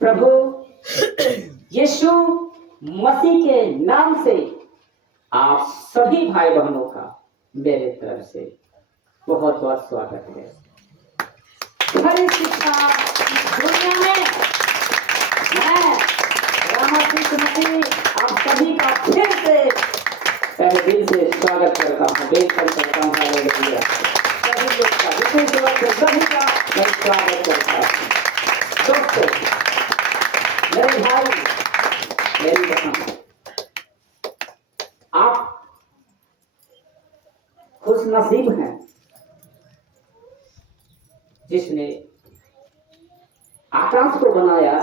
प्रभु यीशु मसीह के नाम से आप सभी भाई बहनों का मेरे तरफ से बहुत बहुत स्वागत है। हरी शिक्षा दुनिया में मैं रामकृष्ण मसीह आप सभी का फिर से पहले दिल से स्वागत करता हूँ, बेहतर करता हूँ। हालेलुया। सभी लोग का विशेष रूप से सभी का मैं स्वागत करता हूँ। दोस्तों, मेरे भाई, मेरी बहन, आप खुश नसीब हैं जिसने आकाश को बनाया,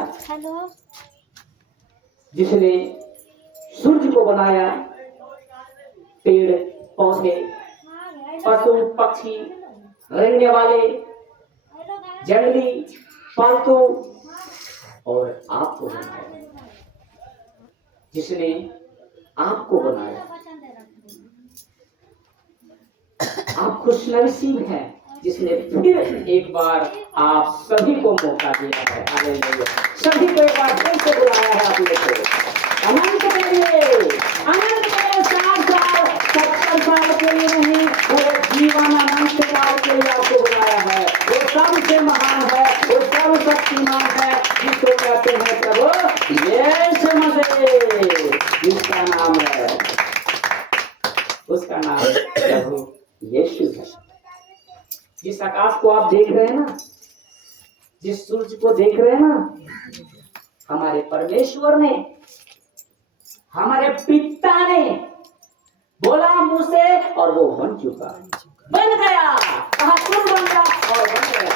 जिसने सूर्य को बनाया, पेड़ पौधे, पशु पक्षी, रेंगने वाले, जंगली, पालतू, और आपको बनाया, जिसने आपको बनाया। आप खुशनसीब हैं जिसने फिर एक बार आप सभी को मौका दिया है। हालेलुया। सभी को एक बार फिर से बुलाया है आप लोगों को। अनंत करिए, अनंत करिए, 60 साल 70 साल के लिए नहीं, पूरे जीवन अनंत काल के लिए आपको बुलाया है। वो सबसे महान है, वो सर्वशक्तिमान है, जिसको कहते हैं प्रभु यीशु मसीह। जिसका नाम है, उसका नाम प्रभु यीशु है। जिस आकाश को आप देख रहे हैं ना, जिस सूरज को देख रहे हैं ना, हमारे परमेश्वर ने, हमारे पिता ने बोला मुंह से और वो बन चुका, बन गया। कहा तुम बन गया और बन गया।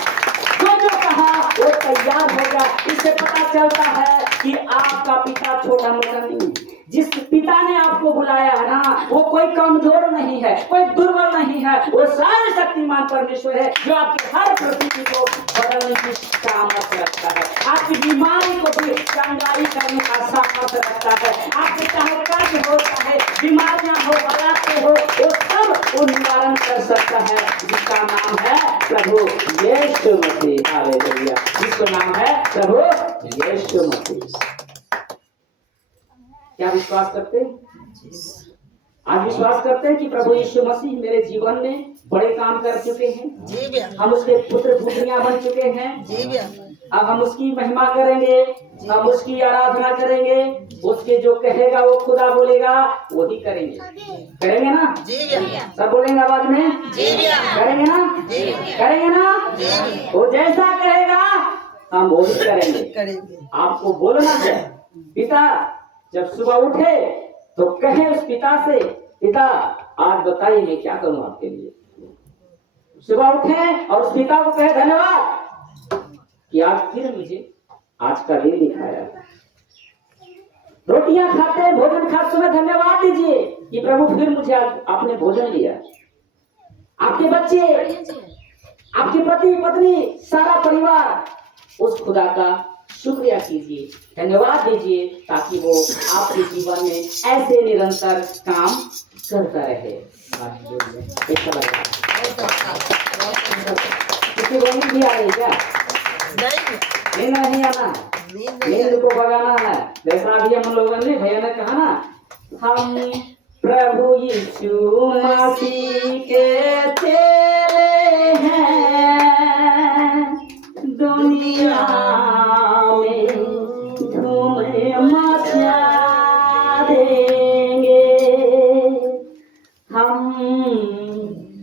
जो कहा वो तैयार हो गया। इससे पता चलता है कि आपका पिता छोटा मोटा नहीं। जिस पिता ने आपको बुलाया है ना, वो कोई कमजोर नहीं है, कोई दुर्बल नहीं है। वो सर्वशक्तिमान परमेश्वर है जो आपकी हर परिस्थिति को बदलने की सामर्थ्य रखता है। आपकी बीमारी को भी चंगाई करने का सामर्थ्य रखता है। आपके चाहे कर्ज हो, चाहे बीमारियां हो, बलात्कार हो, वो सब वो निवारण कर सकता है। जिसका नाम है प्रभु यीशु मसीह। हालेलुया। जिसका नाम है प्रभु यीशु मसीह। क्या विश्वास करते हैं? आज विश्वास करते हैं कि प्रभु यीशु मसीह मेरे जीवन में बड़े काम कर चुके हैं। हम उसके पुत्र पुत्रियां बन चुके हैं। अब हम उसकी महिमा करेंगे, हम उसकी आराधना करेंगे। उसके जो कहेगा वो खुदा बोलेगा वही करेंगे। करेंगे ना? सब बोलेंगे आवाज में, करेंगे ना? करेंगे ना? वो जैसा कहेगा हम वही करेंगे। आपको बोलना है, पिता जब सुबह उठे तो कहे उस पिता से, पिता आज बताइए मैं क्या करूं आपके लिए। सुबह उठे और उस पिता को कहे धन्यवाद कि आज फिर मुझे आज का दिन दिखाया। रोटियां खाते, भोजन खाते समय धन्यवाद दीजिए कि प्रभु फिर मुझे आज आपने भोजन दिया। आपके बच्चे, आपके पति पत्नी, सारा परिवार, उस खुदा का शुक्रिया कीजिए, धन्यवाद दीजिए, ताकि वो आपके जीवन में ऐसे निरंतर काम करता रहे। किसी को नींद भी आ रही क्या? नींद नहीं आना, नींद को भगाना है। जैसा अभी हम लोगों ने भैया ने कहा ना, हम प्रभु यीशु मसीह के चेले हैं, दुनिया में धूम मचा देंगे। हम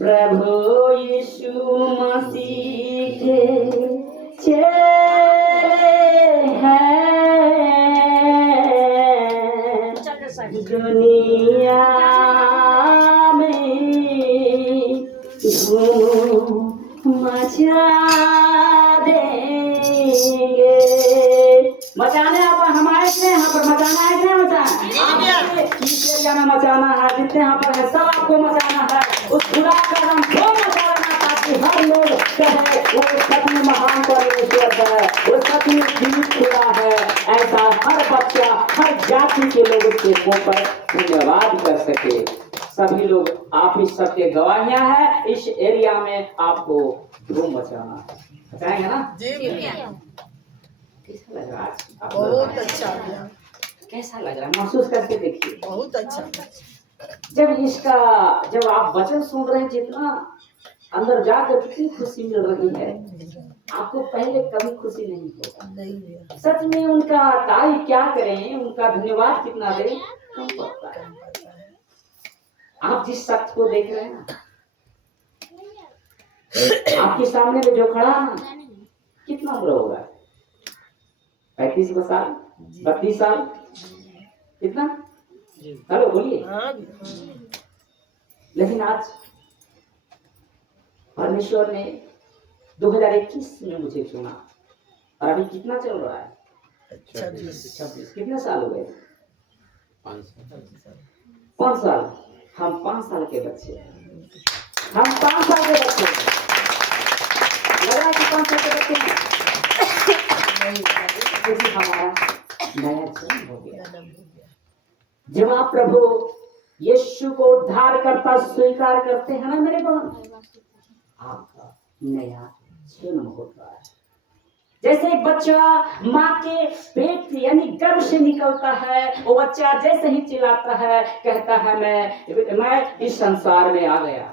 प्रभु यीशु मसीह के चेले हैं, दुनिया में धूम मचा देंगे। मचाने आप हमारे से यहाँ पर मचाना है कि नहीं मचाना? इस एरिया में मचाना है, जितने यहाँ पर है सब आपको मचाना है। उस खुदा का नाम वो मचाना, ताकि हर लोग कहे वो सच में महान परमेश्वर है, वो सच में जीवित खुदा है। ऐसा हर बच्चा, हर जाति के लोग उसके मुंह पर धन्यवाद कर सके। सभी लोग आप इस सबके गवाहियां हैं। इस एरिया में आपको धूम मचाना है। मचाएंगे ना? कैसा लग रहा है आज? बहुत अच्छा लगा, कैसा लग रहा है? महसूस करके देखिए। बहुत अच्छा। जब आप वचन सुन रहे हैं, जितना अंदर जाकर कितनी खुशी मिल रही है, आपको पहले कभी खुशी नहीं होगा। नहीं सच में उनका तारीफ क्या करें, उनका धन्यवाद कितना दें, कम पड़ता है। आप जिस शख्स को देख रहे हैं ना, आपके सामने में जो खड़ा है ना, कितना उम्र होगा? 35 साल, 32 साल, कितना? हेलो बोलिए। लेकिन आज परमेश्वर ने 2021 में मुझे चुना, और अभी कितना चल रहा है? 26। कितने साल हो गए? 5 साल। हम 5 साल के बच्चे, हम 5 साल के बच्चे। लग रहा है कि 5 साल के बच्चे हैं। हमारा नया जन्म हो गया। जब आप प्रभु यीशु को उद्धार करता स्वीकार करते हैं ना मेरे बहन, आपका नया जन्म होता है। जैसे एक बच्चा माँ के पेट यानी गर्भ से निकलता है, वो बच्चा जैसे ही चिल्लाता है, कहता है मैं इस संसार में आ गया।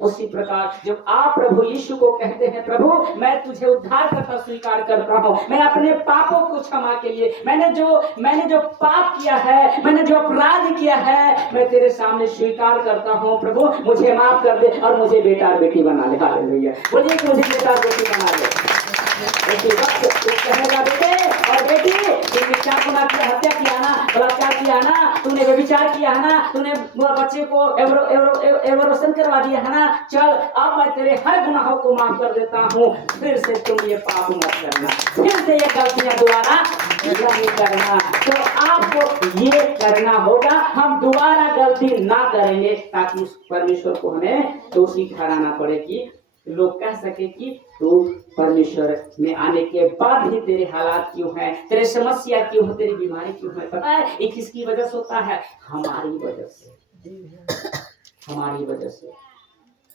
उसी प्रकार जब आप प्रभु यीशु को कहते हैं, प्रभु मैं तुझे उद्धार करता स्वीकार करता हूँ, मैं अपने पापों को क्षमा के लिए, मैंने जो पाप किया है, मैंने जो अपराध किया है, मैं तेरे सामने स्वीकार करता हूँ, प्रभु मुझे माफ कर दे और मुझे बेटा और बेटी बना ले। हालेलुया। बोलिए कि मुझे बेटा और बेटी बना ले। उसी वक्त वो कहेगा, बेटे और बेटी, तुमने क्या गुनाह किया? हत्या किया ना, बलात्कार किया ना, तूने व्यभिचार किया है ना, तूने बच्चे को एवरोशन करवा दिया है ना, चल अब मैं तेरे हर गुनाहों को माफ कर देता हूँ, फिर से तुम ये पाप मत करना, फिर से ये गलतियां दोबारा नहीं करना। तो आपको ये करना होगा, हम दोबारा गलती ना करेंगे, ताकि उस परमेश्वर को हमें दोषी ठहराना पड़े, कि लोग कह सके कि तू परमेश्वर में आने के बाद भी तेरे हालात क्यों हैं, तेरे समस्या क्यों है, तेरी बीमारी क्यों है। पता है ये किसकी वजह से होता है? हमारी वजह से, हमारी वजह से।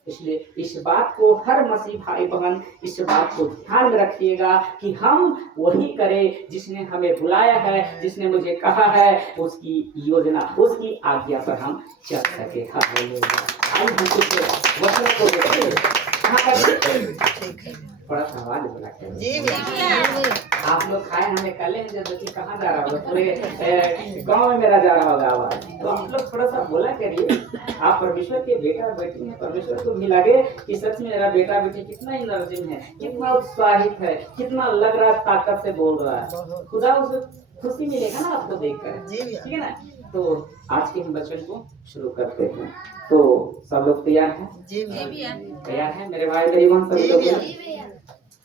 इसलिए इस बात को हर मसीह भाई बहन इस बात को ध्यान में रखिएगा कि हम वही करें जिसने हमें बुलाया है, जिसने मुझे कहा है, उसकी योजना, उसकी आज्ञा पर हम चल सके। आइए हम कुछ वचनों को देखिए। बड़ा आवाज बोला आप लोग खाए हमें कले कहाँ जा रहा होगा? पूरे गांव में मेरा जा रहा होगा आवाज। तो आप लोग थोड़ा सा बोला करिए, आप परमेश्वर के बेटा बेटी हैं, परमेश्वर को भी लगे कि सच में मेरा बेटा बेटी कितना एनर्जिंग है, कितना उत्साहित है, कितना लग रहा है ताकत से बोल रहा है। खुदा उसे खुशी मिलेगा ना आपको देखकर, ठीक है ना। तो आज के हम वचन को शुरू करते हैं। तो सब लोग तैयार हैं? जी भैया। तैयार हैं मेरे भाई मेरी बहन सभी लोग?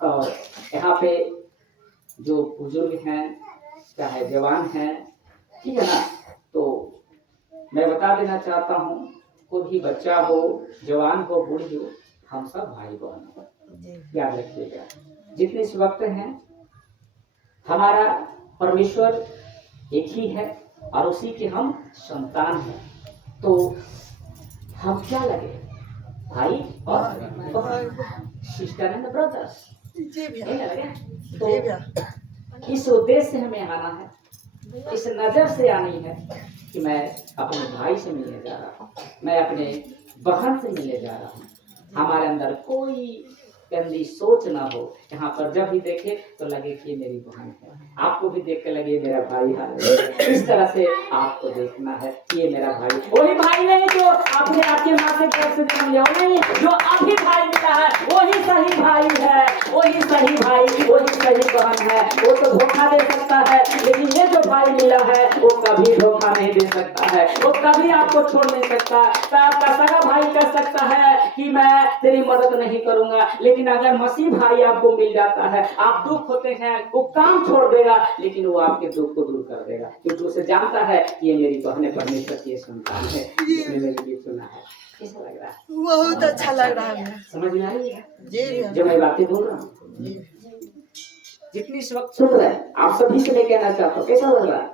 और यहाँ पे जो बुजुर्ग हैं, चाहे जवान हैं, ठीक है ना, तो मैं बता देना चाहता हूँ, कोई भी बच्चा हो, जवान हो, बूढ़ी हो, हम सब भाई बहन हो। याद रखिएगा, जितने इस वक्त हैं, हमारा परमेश्वर एक ही है और उसी के हम संतान हैं। तो हम क्या लगे? भाई और सिस्टर एंड ब्रदर्स, लगे। तो इस उद्देश्य से हमें आना है, इस नजर से आनी है कि मैं अपने भाई से मिलने जा रहा हूँ, मैं अपने बहन से मिलने जा रहा हूँ। हमारे अंदर कोई गंदी सोच ना हो, यहाँ पर जब भी देखे तो लगे कि मेरी बहन है, आपको भी देख के लगे मेरा भाई है। इस तरह से आपको देखना है कि ये मेरा भाई, वही भाई नहीं जो आपने आपके माँ से गर्भ से जन्म लिया, नहीं, जो अभी भाई मिला है वही सही भाई है, वही सही भाई, वही सही बहन है। वो तो धोखा दे सकता है, लेकिन ये जो भाई मिला है वो कभी धोखा नहीं दे सकता है, वो कभी आपको छोड़ नहीं सकता। तो आपका सगा भाई कह सकता है कि मैं तेरी मदद नहीं करूंगा, लेकिन अगर मसीह भाई आपको मिल जाता है, आप दुख होते हैं, वो काम छोड़ देगा, लेकिन वो आपके दुख को दूर कर देगा, क्योंकि उसे जानता है कि ये मेरी बहन परमेश्वर की संतान है, इसने मेरे लिए सुना है। कैसा लग रहा है? बहुत अच्छा लग रहा है। समझ में आ रही है जो मैं बातें बोल रहा हूँ? जितनी इस वक्त सुन रहे हैं, आप सभी से मैं कहना चाहता हूँ, कैसा लग रहा है?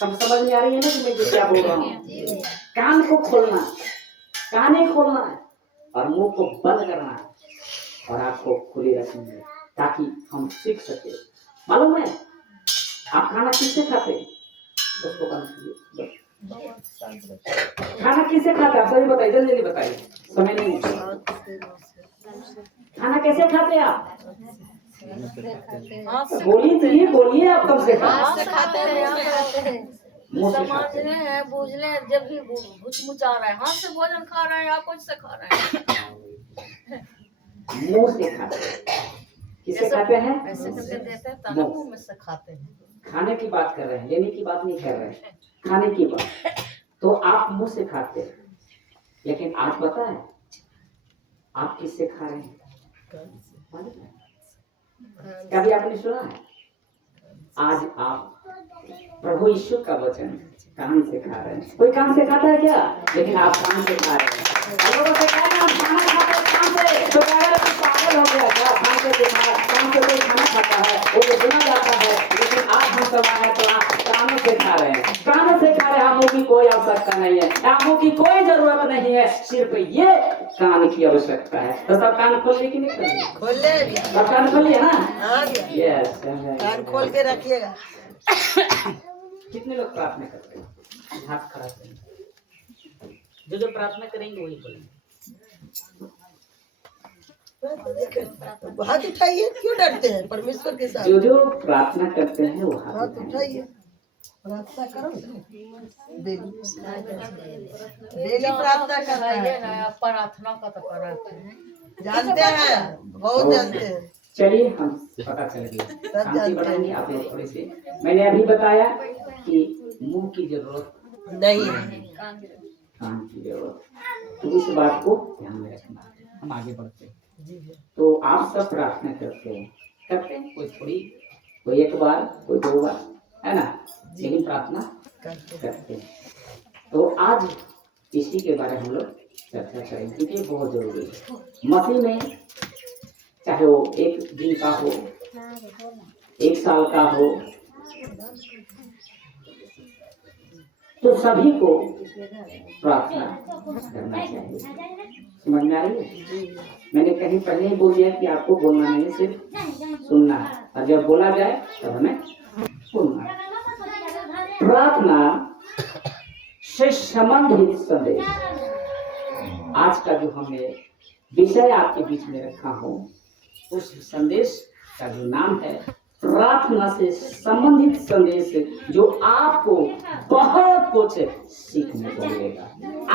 समझ में आ रही है ना कि मैं क्या बोल रहा हूँ? कान को खोलना, काने खोलना है, और मुंह को बंद करना है, और आंख को खुली रखनी है, ताकि हम सीख सके। मालूम है आप खाना किससे खाते हैं? उसको बंद कीजिए। खाना किससे खाते हैं आप सभी बताइए, जल्दी जल्दी बताइए, समय नहीं है। खाना कैसे खाते हैं आप? बोलिए तो ये बोलिए, आप कब से खाते हैं? मुंह से खाते हैं। समझ रहे हैं, बूझ रहे हैं, जब भी घुचमुचा रहे हैं, हाथ से भोजन खा रहे हैं या कुछ से खा रहे हैं। मुंह से खाते हैं। किसे खाते हैं? ऐसे करके देते हैं तब मुंह में से खाते हैं। खाने की बात कर रहे हैं, लेने की बात नहीं कर रहे हैं, खाने की बात। तो आप मुंह से खाते हैं, लेकिन आज पता है आप किससे खा रहे हैं? कभी आपने सुना है? आज आप प्रभु यीशु का वचन कान से खा रहे हैं। कोई कान से खाता है क्या? लेकिन आप कान से खा रहे हैं। और लोगों से कहते हैं हम खाना खाते हैं कान से, तो कह रहे हैं पागल हो गया क्या? कान से कोई खाना खाता है वो तो सुना जाता है, लेकिन आज हम सब आए तो आप कानों से खा रहे हैं। कानों से खा रहे हैं। आंखों की कोई आवश्यकता नहीं है, आंखों की कोई जरूरत नहीं है, सिर्फ ये कान की आवश्यकता है। तो सब कान खोलिए कि नहीं खोलिए? खोले सब कान खोलिए ना? हाँ यस। कान खोल के रखिएगा। कितने लोग प्रार्थना करते हैं? हाथ खड़ा करें। जो प्रार्थना करेंगे वही बोलेंगे। हाथ उठाइए, क्यों डरते हैं? परमेश्वर के साथ जो प्रार्थना करते हैं वो हाथ हाथ उठाएं। उठाइए, प्रार्थना करो। डेली प्रार्थना करना है। प्रार्थना का तो कराते हैं, जानते हैं, बहुत जानते हैं। चलिए हम पता चल गया, शांति जानते बढ़ाएंगे आप लोग थोड़ी सी। मैंने अभी बताया कि मुंह की जरूरत नहीं कान की जरूरत, तो इस बात को ध्यान में रखना। हम आगे बढ़ते हैं। तो आप सब प्रार्थना करते हैं, कोई थोड़ी, कोई एक बार, कोई दो बार, है ना, लेकिन प्रार्थना करते हैं। तो आज इसी के बारे में हम लोग चर्चा करेंगे, क्योंकि ये बहुत जरूरी है। मसीह में चाहे वो एक दिन का हो, एक साल का हो, तो सभी को प्रार्थना करना चाहिए। समझ में आ रही है? मैंने कहीं पहले ही बोल दिया कि आपको बोलना नहीं, सिर्फ सुनना है, और जब बोला जाए तब हमें सुनना है। प्रार्थना से संबंधित संदेश, आज का जो हमने विषय आपके बीच में रखा हो, उस संदेश का जो नाम है प्रार्थना से संबंधित संदेश, जो आपको बहुत कुछ सीखने को मिलेगा।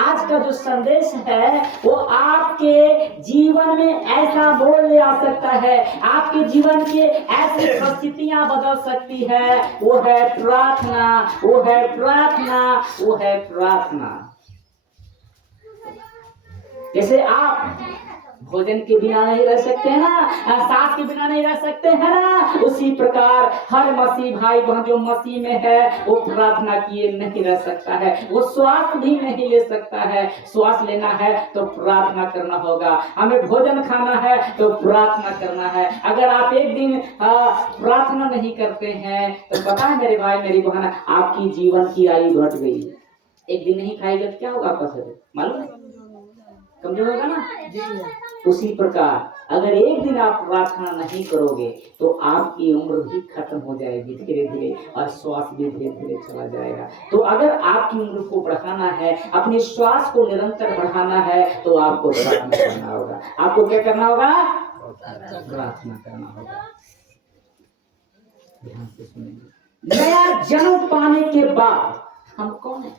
आज का जो संदेश है वो आपके जीवन में ऐसा मोड़ ले आ सकता है, आपके जीवन के ऐसी परिस्थितियां बदल सकती है। वो है प्रार्थना, वो है प्रार्थना, वो है प्रार्थना। जैसे आप भोजन के बिना नहीं रह सकते हैं ना, सांस के बिना नहीं रह सकते हैं ना, उसी प्रकार हर मसीह भाई बहन जो मसीह में है वो प्रार्थना किए नहीं रह सकता है। वो श्वास भी नहीं ले सकता है। श्वास लेना है तो प्रार्थना करना होगा, हमें भोजन खाना है तो प्रार्थना करना है। अगर आप एक दिन प्रार्थना नहीं करते हैं तो पता है मेरे भाई मेरी बहन, आपकी जीवन की आयु घट गई। एक दिन नहीं खाएगा तो क्या होगा आपका शरीर? मालूम है, कमजोर होगा ना। उसी प्रकार अगर एक दिन आप प्रार्थना नहीं करोगे तो आपकी उम्र भी खत्म हो जाएगी धीरे धीरे, और श्वास भी धीरे धीरे चला जाएगा। तो अगर आपकी उम्र को बढ़ाना है, अपने श्वास को निरंतर बढ़ाना है, तो आपको प्रार्थना करना होगा। आपको क्या करना होगा? प्रार्थना करना होगा। ध्यान से सुनेंगे। नया जन्म पाने के बाद हम कौन है?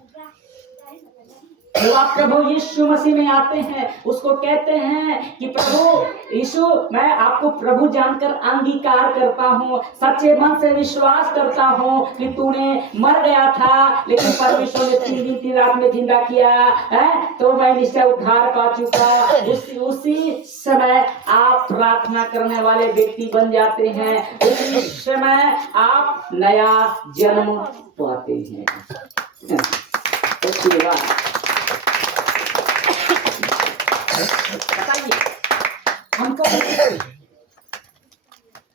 जब आप प्रभु यीशु मसीह में आते हैं, उसको कहते हैं कि प्रभु यीशु, मैं आपको प्रभु जानकर अंगीकार करता हूँ, सच्चे मन से विश्वास करता हूँ कि तूने मर गया था लेकिन परमेश्वर ने 3 दिन 3 रात में जिंदा किया है, तो मैं निश्चय उद्धार पा चुका। उसी समय आप प्रार्थना करने वाले व्यक्ति बन जाते हैं, उसी समय आप नया जन्म पाते हैं। उसके बाद बताइए हमको,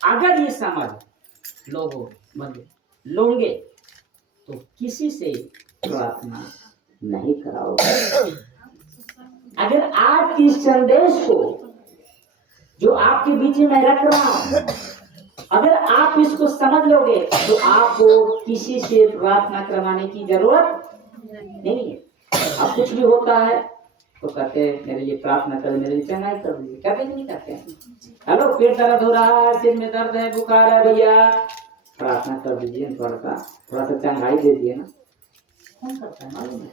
अगर ये समझ लोगे तो किसी से प्रार्थना नहीं कराओगे। अगर आज के संदेश को जो आपके बीच में मैं रख रहा हूं, अगर आप इसको समझ लोगे तो आपको किसी से प्रार्थना करवाने की जरूरत नहीं है। अब कुछ भी होता है तो कहते हैं मेरे लिए प्रार्थना कर, मेरे लिए चंगाई कर दीजिए, कहते नहीं कहते हैं? हेलो, पेट दर्द हो रहा है, सिर में दर्द है, बुखार है, भैया प्रार्थना कर दीजिए, थोड़ा सा चंगाई दे दिए ना। कौन करता है मालूम है?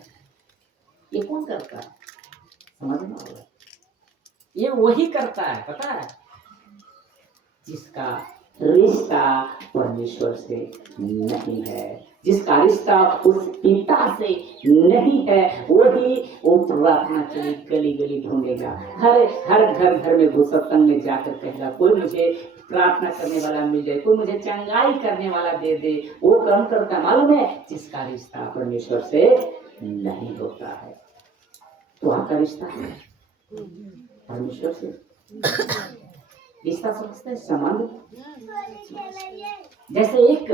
ये कौन करता है समझना होगा। ये वही करता है, पता है, जिसका रिश्ता परमेश्वर से नहीं है, जिसका रिश्ता उस पिता से नहीं है, वही वो प्रार्थना के लिए गली गली ढूंढेगा, हर घर में सत्संग में जाकर कहेगा कोई मुझे प्रार्थना करने वाला मिल जाए, कोई मुझे चंगाई करने वाला दे दे। वो कर्म करता मालूम है, जिसका रिश्ता परमेश्वर से नहीं होता है। तो आपका रिश्ता है परमेश्वर से, रिश्ता समझते हैं, संबंध। जैसे एक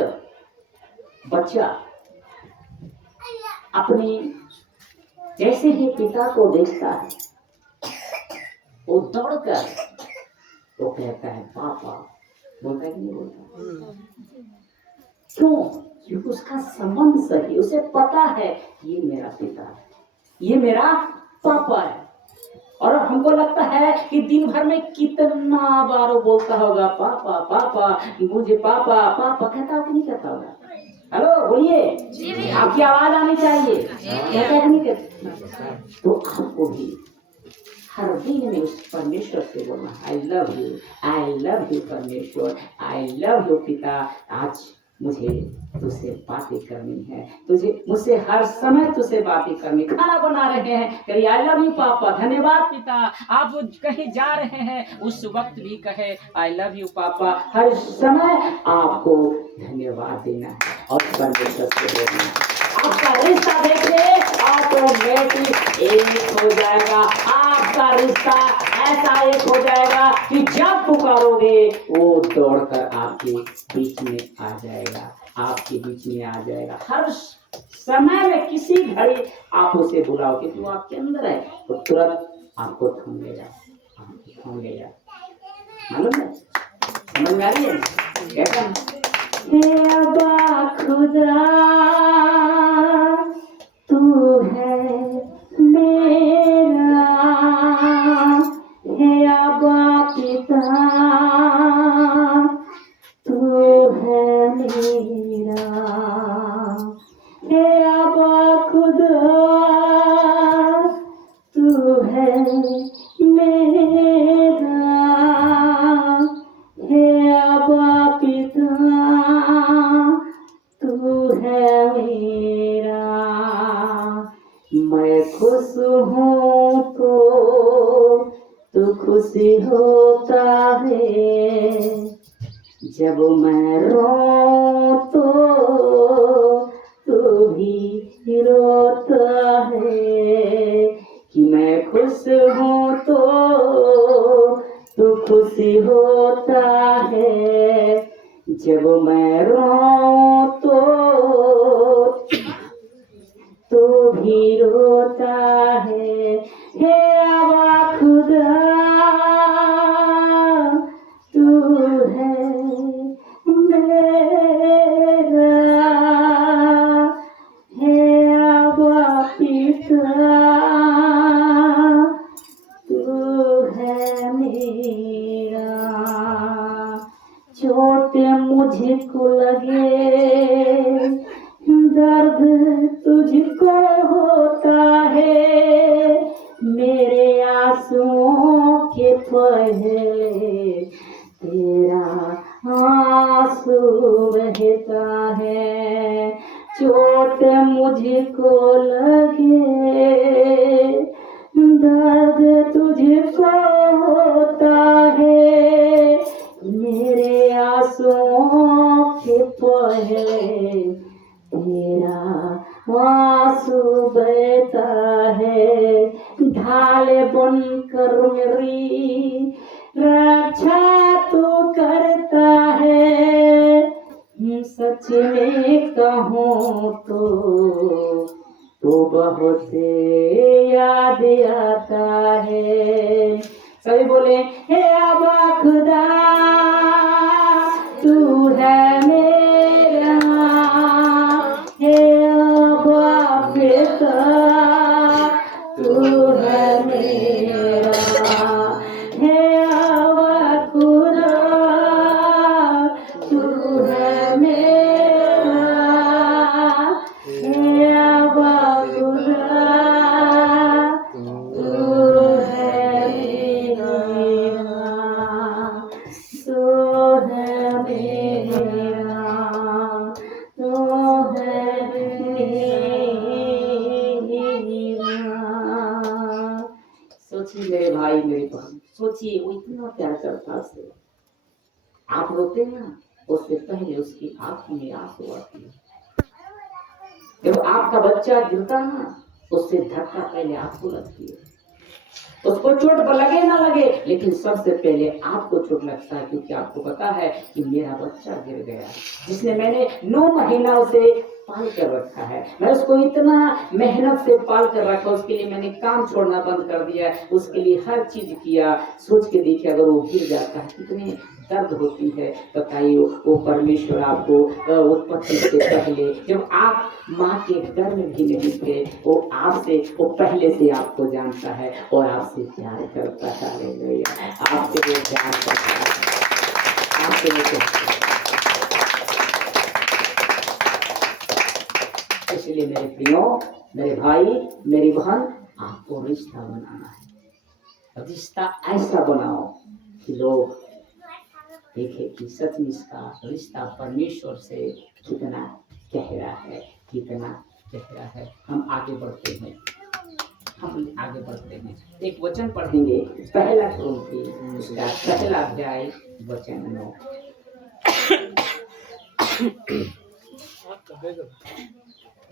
बच्चा अपने जैसे ही पिता को देखता है, वो दौड़कर वो कहता है पापा, बोलता है कि नहीं बोलता? क्यों? क्योंकि उसका संबंध सही, उसे पता है ये मेरा पिता है, ये मेरा पापा है। और हमको लगता है कि दिन भर में कितना बार वो बोलता होगा पापा पापा, मुझे पापा पापा, कहता हो कि नहीं कहता होगा? हेलो बोलिए, आपकी आवाज आनी चाहिए, कहता है कि नहीं कहता? तो आपको भी हर दिन में उस परमेश्वर से बोलना, आई लव यू परमेश्वर, आई लव यू पिता, आज मुझे तुझसे बातें करनी है, तुझे मुझसे हर समय तुझसे बातें करनी। खाना बना रहे हैं, कहिए आई लव यू पापा, धन्यवाद पिता। आप कहीं जा रहे हैं, उस वक्त भी कहे आई लव यू पापा। हर समय आपको धन्यवाद देना है और परमेश्वर से बोलना है। आपका रिश्ता देखिए ऑटोमेटिक एक हो जाएगा, आपका रिश्ता ऐसा एक हो जाएगा कि जब पुकारोगे वो दौड़कर आपके बीच में आ जाएगा, आपके बीच में आ जाएगा। हर समय में किसी घड़ी आप उसे बुलाओ कि तू आपके अंदर है, तो तुरंत आपको थाम लेगा, मालूम है? समझ में आ रही है कैसा? हे अब्बा खुदा तू है मेरा, हे अब्बा पिता तू है मेरा, हे अब्बा खुदा तू है मेरा, हे अब्बा पिता तू है मेरा। मैं खुश हूँ तो खुशी होता है, जब मैं रो तो भी रोता है, कि मैं खुश हूँ तो खुशी होता है, जब मैं रो तो भी रोता है। हे अब्बा खुदा तू है मेरा, हे अब्बा पिता तू है मेरा। चोट मुझको लगे, दर्द तुझको होता है, मेरे आंसुओं के पहले तेरा आंसू बहता है। चोट मुझको लगे, दर्द तुझको होता है, मेरे आंसुओं के पहले तेरा आंसू बहता है। ढाल बनकर मेरी रक्षा तू करता है, सच में कहूँ तो बहुत याद आता है। सभी बोले हे अब्बा खुदा तू है मेरा, हे अब्बा पिता तू है मेरा, हे अब्बा खुदा तू है मेरा, हे अब्बा खुदा तू है मेरा, तू है मेरा, तू है मेरा। सोचिए मेरे भाई मेरी बहन, सोचिए वो इतना प्यार करता से। आप रोते हैं ना, उससे पहले उसकी आंखों में आंसू आती है। जब आपका बच्चा गिरता है ना, उससे धक्का पहले आपको लगती है। उसको चोट लगे ना लगे, लेकिन सबसे पहले आपको चोट लगता है, क्योंकि आपको पता है कि मेरा बच्चा गिर गया, जिसने मैंने 9 महीना उसे पाल कर रखा है। मैं उसको इतना मेहनत से पाल कर रखा, उसके लिए मैंने काम छोड़ना बंद कर दिया, उसके लिए हर चीज किया। सोच के देखिए, अगर वो गिर जाता है कितनी दर्द होती है, बताइए। वो परमेश्वर आपको उत्पत्ति से पहले, जब आप माँ के गर्भ में भी नहीं थे, वो आपसे, वो पहले से आपको जानता है और आपसे प्यार करता है। हालेलुया। आपसे वो प्यार करता है, आपसे वो प्यार करता है। इसलिए मेरे प्रियो, मेरे भाई, मेरी बहन, आपको रिश्ता बनाना है। रिश्ता ऐसा बनाओ कि लोग देखे कि सच में इसका रिश्ता परमेश्वर से कितना गहरा है, कितना गहरा है। हम आगे बढ़ते हैं, हम आगे बढ़ते हैं। एक वचन पढ़ेंगे, पहला कुरिन्थी उसका पहला अध्याय वचन 9।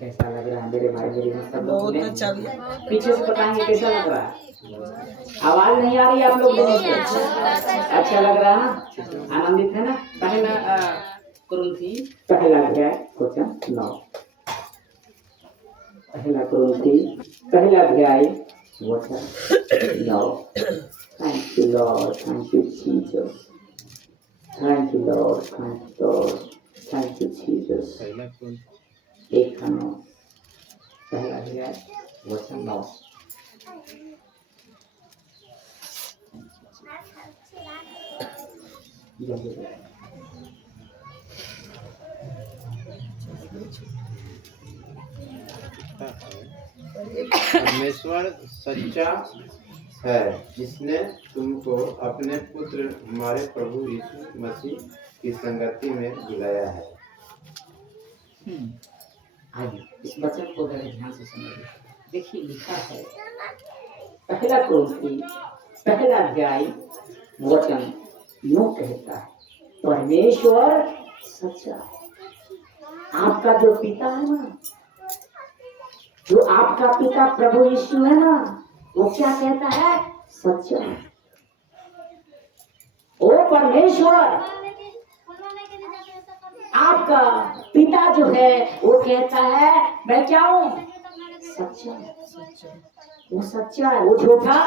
कैसा लग रहा है मेरे भाई मेरी बहन सब लोग? बहुत अच्छा भैया। पीछे से बताएंगे कैसा लग रहा है। आवाज नहीं आ रही है आप लोग दोनों से? अच्छा लग रहा है, आनंदित है ना? पहला कुरिन्थी पहला अध्याय वचन 9। पहला कुरिन्थी पहला अध्याय वचन 9। Thank you Lord, thank you Jesus, thank you Lord, thank you Lord, thank you Jesus. 1:9 पहला अध्याय वचन 9। परमेश्वर सच्चा है, जिसने तुमको अपने पुत्र हमारे प्रभु यीशु मसीह की संगति में बुलाया है। आइए इस वचन को बड़े ध्यान से समझिए। देखिए लिखा है, पहला कुरिन्थी पहला अध्याय वचन 9 कहता है, परमेश्वर सच्चा है। आपका जो पिता है ना, जो आपका पिता प्रभु यीशु है ना, वो क्या कहता है? सच्चा है। ओ परमेश्वर, आपका पिता जो है वो कहता है मैं क्या हूँ? सच्चा। वो सच्चा है, वो झूठा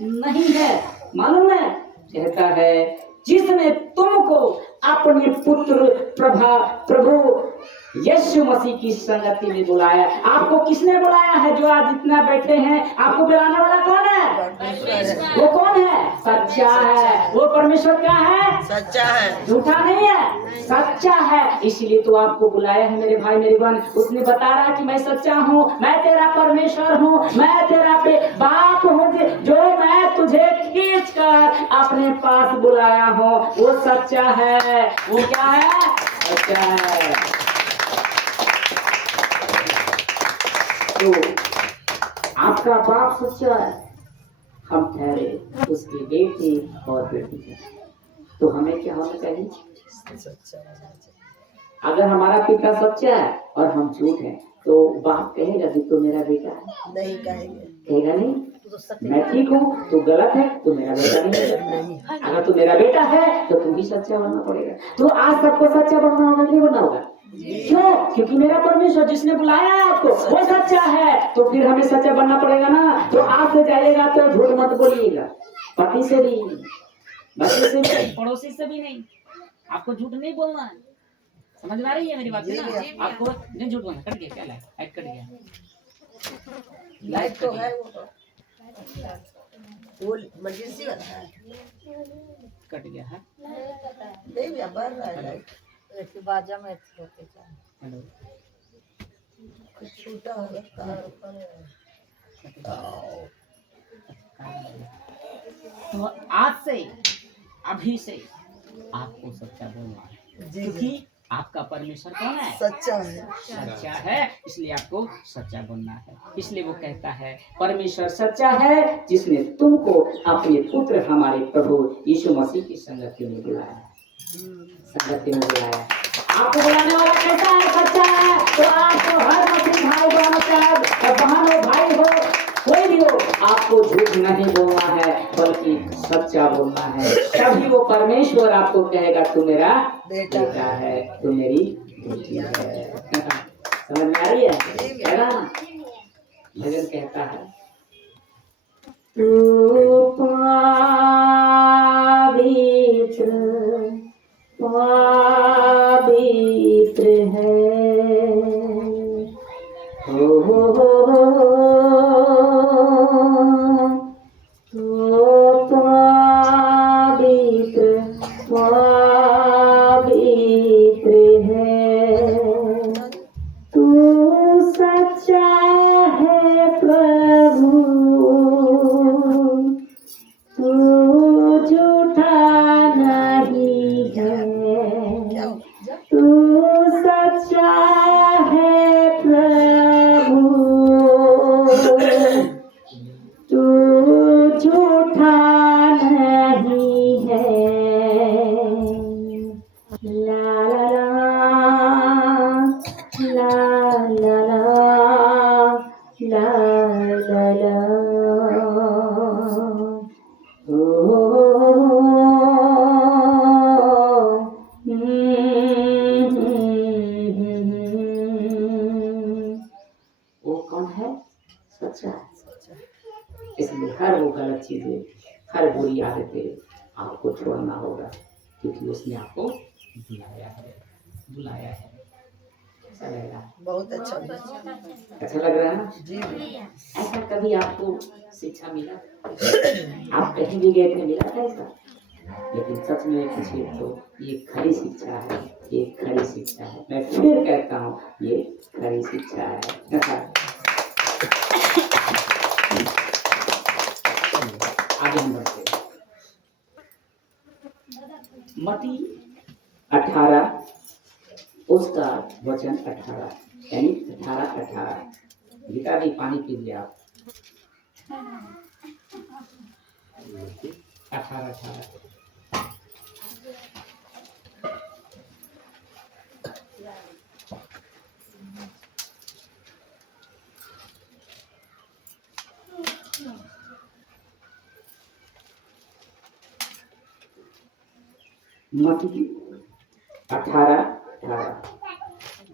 नहीं है। मालूम है, कहता है जिसने तुमको अपने पुत्र प्रभु यीशु मसीह की संगति में बुलाया। आपको किसने बुलाया है? जो आज इतना बैठे हैं, आपको बुलाने वाला कौन है? वो कौन है? सच्चा है। वो परमेश्वर क्या है? सच्चा है, झूठा नहीं है, सच्चा है। इसलिए तो आपको बुलाया है मेरे भाई मेरी बहन। उसने बता रहा है कि मैं सच्चा हूँ, मैं तेरा परमेश्वर हूँ, मैं तेरा बाप हूँ, जो मैं तुझे खींच कर अपने पास बुलाया हूँ। वो सच्चा है। वो क्या है? सच्चा है। तो आपका बाप सच्चा है, हम ठहरे उसके बेटे और बेटी हैं। तो हमें क्या होना चाहिए? अगर हमारा पिता सच्चा है और हम झूठ हैं, तो बाप कहेगा कि तो मेरा बेटा है? नहीं कहेंगे। कहेगा नहीं। मैं ठीक हूँ तो गलत है, तो मेरा बेटा नहीं है। अगर तू मेरा बेटा है तो तुम भी सच्चा बनना पड़ेगा। तो आज सबको सच्चा बनना होगा, नहीं बनना होगा? क्यों? क्योंकि मेरा परमेश्वर जिसने बुलाया है आपको वो सच्चा है। तो फिर हमें सच्चा बनना पड़ेगा ना। तो आज से जाइएगा तो झूठ मत बोलिएगा, पति से भी, बच्चे से भी नहीं, पड़ोसी से भी नहीं। आपको झूठ नहीं बोलना है। समझ में आ रही है मेरी बात जी ना? भैया। आपको नहीं झूठ बोलना। कट गया क्या? लाइट कट गया। लाइट तो है वो इमरजेंसी वाला है। कट गया है। नहीं भैया बढ़ रहा है लाइट। ऐसी बाजा में अच्छी होती है। हेलो। कुछ छूटा होगा तार। तो आज से, अभी से आपको सच्चा बोलना है, जी क्योंकि आपका परमेश्वर कौन है? सच्चा है। सच्चा है, इसलिए आपको सच्चा बोलना है। इसलिए वो कहता है परमेश्वर सच्चा है जिसने तुमको अपने पुत्र हमारे प्रभु यीशु मसीह की संगति में बुलाया है। संगति में बुलाया है। आपको बुलाने वाला कैसा है? सच्चा है। तो आपको हर मुस्लिम भाई बहन हो, भाई हो, कोई भी हो, आपको झूठ नहीं बोलना है बल्कि सच्चा बोलना है। तभी वो परमेश्वर आपको कहेगा तू मेरा बेटा है, तू मेरी बेटी है। समझ में आ रही है ना? भजन कहता है तू पवित्र है, हो तो पवित्र है, तू सच्चा है प्रभु, तू झूठा नहीं है, तू सच्चा है प्रभु, तू झूठा नहीं है। ला ला ला ला ला ला वो कौन है? सच्चा है। इसलिए हर वो गलत चीजें, हर बुरी आदतें आपको छोड़ना होगा, क्योंकि उसने आपको बुलाया है। अच्छा लग रहा है? बहुत अच्छा अच्छा लग रहा है ना? जी भैया। ऐसा कभी आपको शिक्षा मिला? आप कहीं भी गए थे, मिला था ऐसा? लेकिन सच में पूछिए तो ये खरी शिक्षा है, ये खरी शिक्षा है। मैं फिर कहता हूँ ये खरी शिक्षा है। आगे हम बढ़ते हैं। मत्ती 18 उसका वचन 18 यानी 18। गीता भी पानी पीजिए आप। 18। मत्ती 18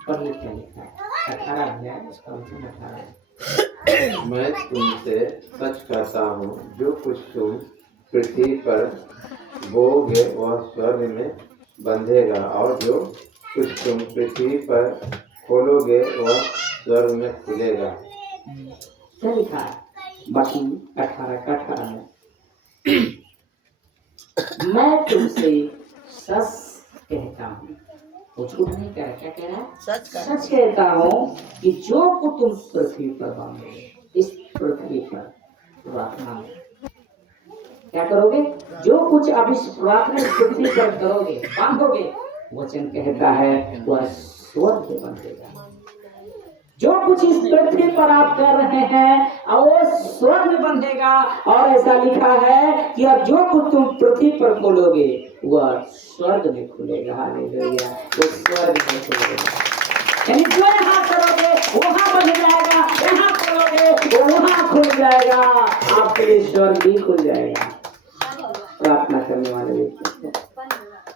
पढ़िए क्या लिखा है? 18 अध्याय उसका वचन 18। मैं तुमसे सच कहता हूँ, जो कुछ तुम पृथ्वी पर बोओगे वह स्वर्ग में बंधेगा, और जो कुछ तुम पृथ्वी पर खोलोगे वह स्वर्ग में खुलेगा। क्या लिखा है? मत्ती 18 में मैं तुमसे सच कहता हूँ, वो झूठ नहीं कह रहा। क्या कह रहा है? सच कहता हूँ कि जो कुछ तुम पृथ्वी पर बांधोगे, इस पृथ्वी पर प्रार्थना में क्या करोगे? जो कुछ आप इस प्रार्थना पृथ्वी पर करोगे, बांधोगे, वचन कहता है वह स्वर्ग में बंधेगा। जो कुछ इस पृथ्वी पर आप कर रहे हैं और वो स्वर्ग में बंधेगा। और ऐसा लिखा है कि अब जो कुछ तुम पृथ्वी पर खोलोगे वह स्वर्ग में खुलेगा। हालेलुया, वो स्वर्ग में खुलेगा। यानी जो यहाँ करोगे वहाँ बन जाएगा, यहाँ करोगे वहाँ खुल जाएगा। आपके लिए स्वर्ग भी खुल जाएगा। प्रार्थना करने वाले व्यक्ति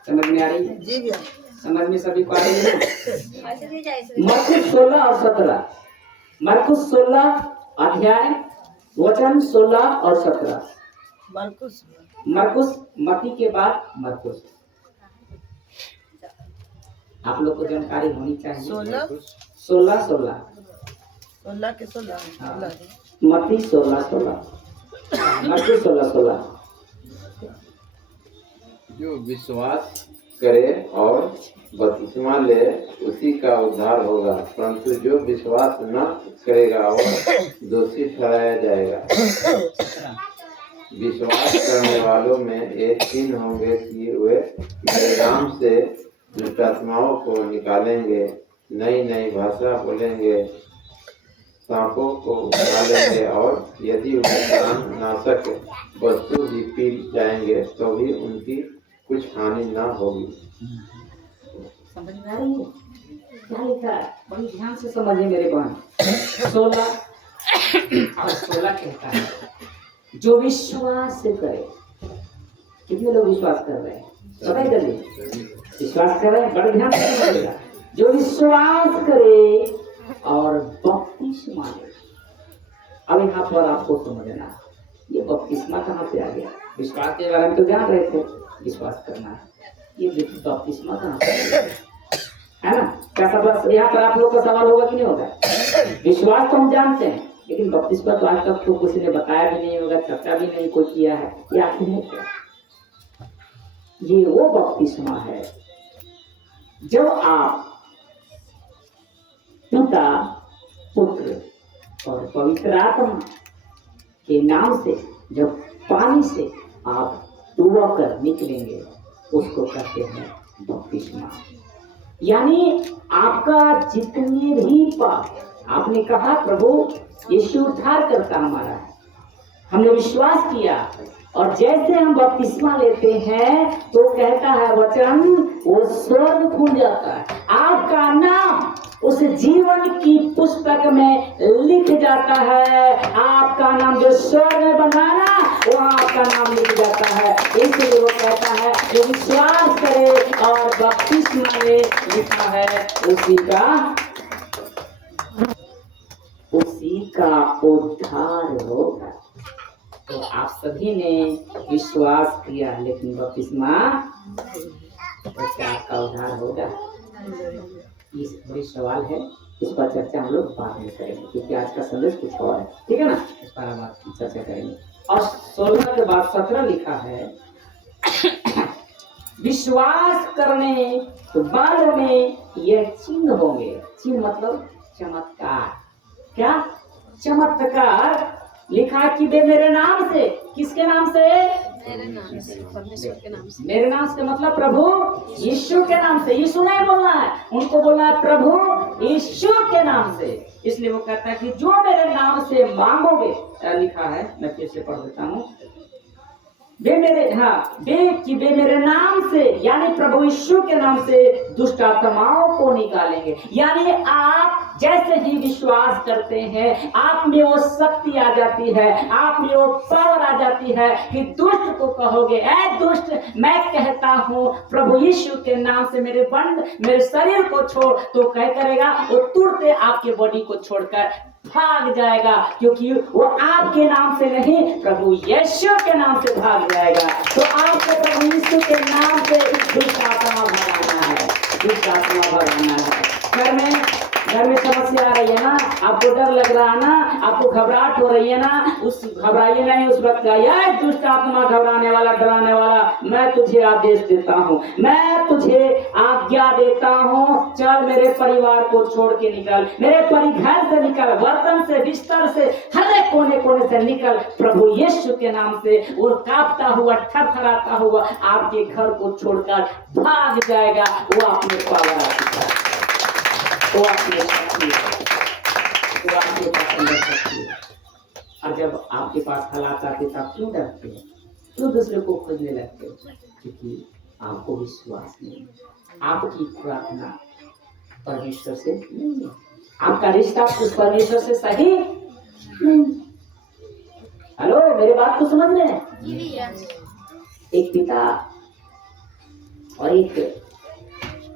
समझ में आ रही है? जी भैया। समझ में सभी को आ रही है? मरकुस 16 और 17। मरकुस 16 अध्याय वचन 16 और 17। मरकुस मरकुस, मती के बाद मरकुस। आप लोग को जानकारी होनी चाहिए। 16 16 16 16 के 16 हाँ। 16 मती 16 16 मरकुस 16 16। जो विश्वास करे और बपतिस्मा ले उसी का उद्धार होगा, परंतु जो विश्वास न करेगा वह दोषी ठहराया जाएगा। विश्वास करने वालों में एक चिन्ह होंगे कि वे मेरे नाम से दुष्टात्माओं को निकालेंगे, नई नई भाषा बोलेंगे, सांपों को उछालेंगे, और यदि उन्हें प्राणनाशक वस्तु भी पी जाएंगे तो भी उनकी कुछ हानि न होगी। समझ में आ रही है क्या लिखा है? बड़ी ध्यान से समझिए मेरे बहन। 16 और 16 कहता है जो विश्वास करे। कितने लोग विश्वास कर रहे हैं? बताइए जल्दी। विश्वास कर रहे हैं? बड़े ध्यान से समझिएगा। जो विश्वास करे और बपतिस्मा ले। अब यहाँ पर आपको समझना, ये बपतिस्मा कहाँ से आ गया? विश्वास के बारे में तो जान रहे थे, विश्वास करना है। ये बपतिस्मा कहाँ से आ गया? है ना? क्या सब यहाँ पर आप लोग का सवाल होगा कि नहीं होगा? विश्वास तो हम जानते हैं, लेकिन बपतिस्मा तो आज तक तो किसी ने बताया भी नहीं होगा, चर्चा भी नहीं कोई किया है। ये आखिर है क्या? ये वो बपतिस्मा है जब आप पिता, पुत्र और पवित्र आत्मा के नाम से जब पानी से आप डूबा कर निकलेंगे, उसको कहते हैं बपतिस्मा। यानी आपका जितने भी पाप, आपने कहा प्रभु यीशु उद्धार करता हमारा है, हमने विश्वास किया, और जैसे हम बपतिस्मा लेते हैं तो कहता है वचन, वो स्वर्ग खुल जाता है, आपका नाम उस जीवन की पुस्तक में लिख जाता है। आपका नाम जो स्वर्ग में बना ना, वहाँ आपका नाम लिख जाता है। इसलिए वो कहता है जो विश्वास करे और बपतिस्मा ले, लिखा है उसी का उद्धार होगा। तो आप सभी ने विश्वास किया, लेकिन बपतिस्मा तो क्या आपका उद्धार होगा? इस बड़ी सवाल है, इस पर चर्चा हम लोग बाद में करेंगे, क्योंकि आज का संदेश कुछ और है। ठीक है ना? इस पर हम चर्चा करेंगे। और 16 के बाद 17 लिखा है विश्वास करने वालों में ये चिन्ह होंगे। चिन्ह मतलब चमत्कार। क्या? चमत्कार। लिखा कि वे मेरे नाम से, किसके नाम से? मेरे नाम से, परमेश्वर के नाम से। मेरे नाम से मतलब प्रभु यीशु के नाम से। यीशु नहीं बोलना है, उनको बोलना है प्रभु यीशु के नाम से। इसलिए वो कहता है कि जो मेरे नाम से मांगोगे, लिखा है, मैं फिर से पढ़ देता हूँ, वे मेरे नाम से, यानी प्रभु यीशु के नाम से दुष्ट आत्माओं को निकालेंगे। यानी आप जैसे ही विश्वास करते हैं, आप में वो शक्ति आ जाती है, आप में वो पावर आ जाती है कि दुष्ट को कहोगे, ऐ दुष्ट, मैं कहता हूँ प्रभु यीशु के नाम से मेरे शरीर को छोड़, तो क्या करेगा? वो तुरंत आपके बॉडी को छोड़कर भाग जाएगा, क्योंकि वो आपके नाम से नहीं, प्रभु यीशु के नाम से भाग जाएगा। तो आपको प्रभु यीशु के नाम से दुष्ट आत्मा भगाना है, दुष्ट आत्मा भगाना है। घर में समस्या आ रही है ना, आपको डर लग रहा है ना, आपको घबराहट हो रही है ना, उस घबराइए नहीं। उस वक्त का यह दुष्ट आत्मा, घबराने वाला, डराने वाला, मैं तुझे आदेश देता हूँ, मैं तुझे आज्ञा देता हूँ, चल मेरे परिवार को छोड़ के निकल, मेरे परिघर से निकल, बर्तन से, बिस्तर से, हर एक कोने कोने से निकल, प्रभु यीशु के नाम से। और कांपता हुआ, थरथराता हुआ आपके घर को छोड़कर भाग जाएगा। वो आपने पावर आ चुका है, वो आपकी शक्ति है, वो आपके पास अंदर शक्ति है। और जब आपके पास हालात आते तो आप क्यों डरते हैं? क्यों दूसरे को खोजने लगते हो? क्योंकि आपको विश्वास नहीं, आपकी प्रार्थना परमेश्वर से नहीं है, आपका रिश्ता उस परमेश्वर से सही नहीं। हेलो, मेरे बात को समझ रहे हैं? एक पिता और एक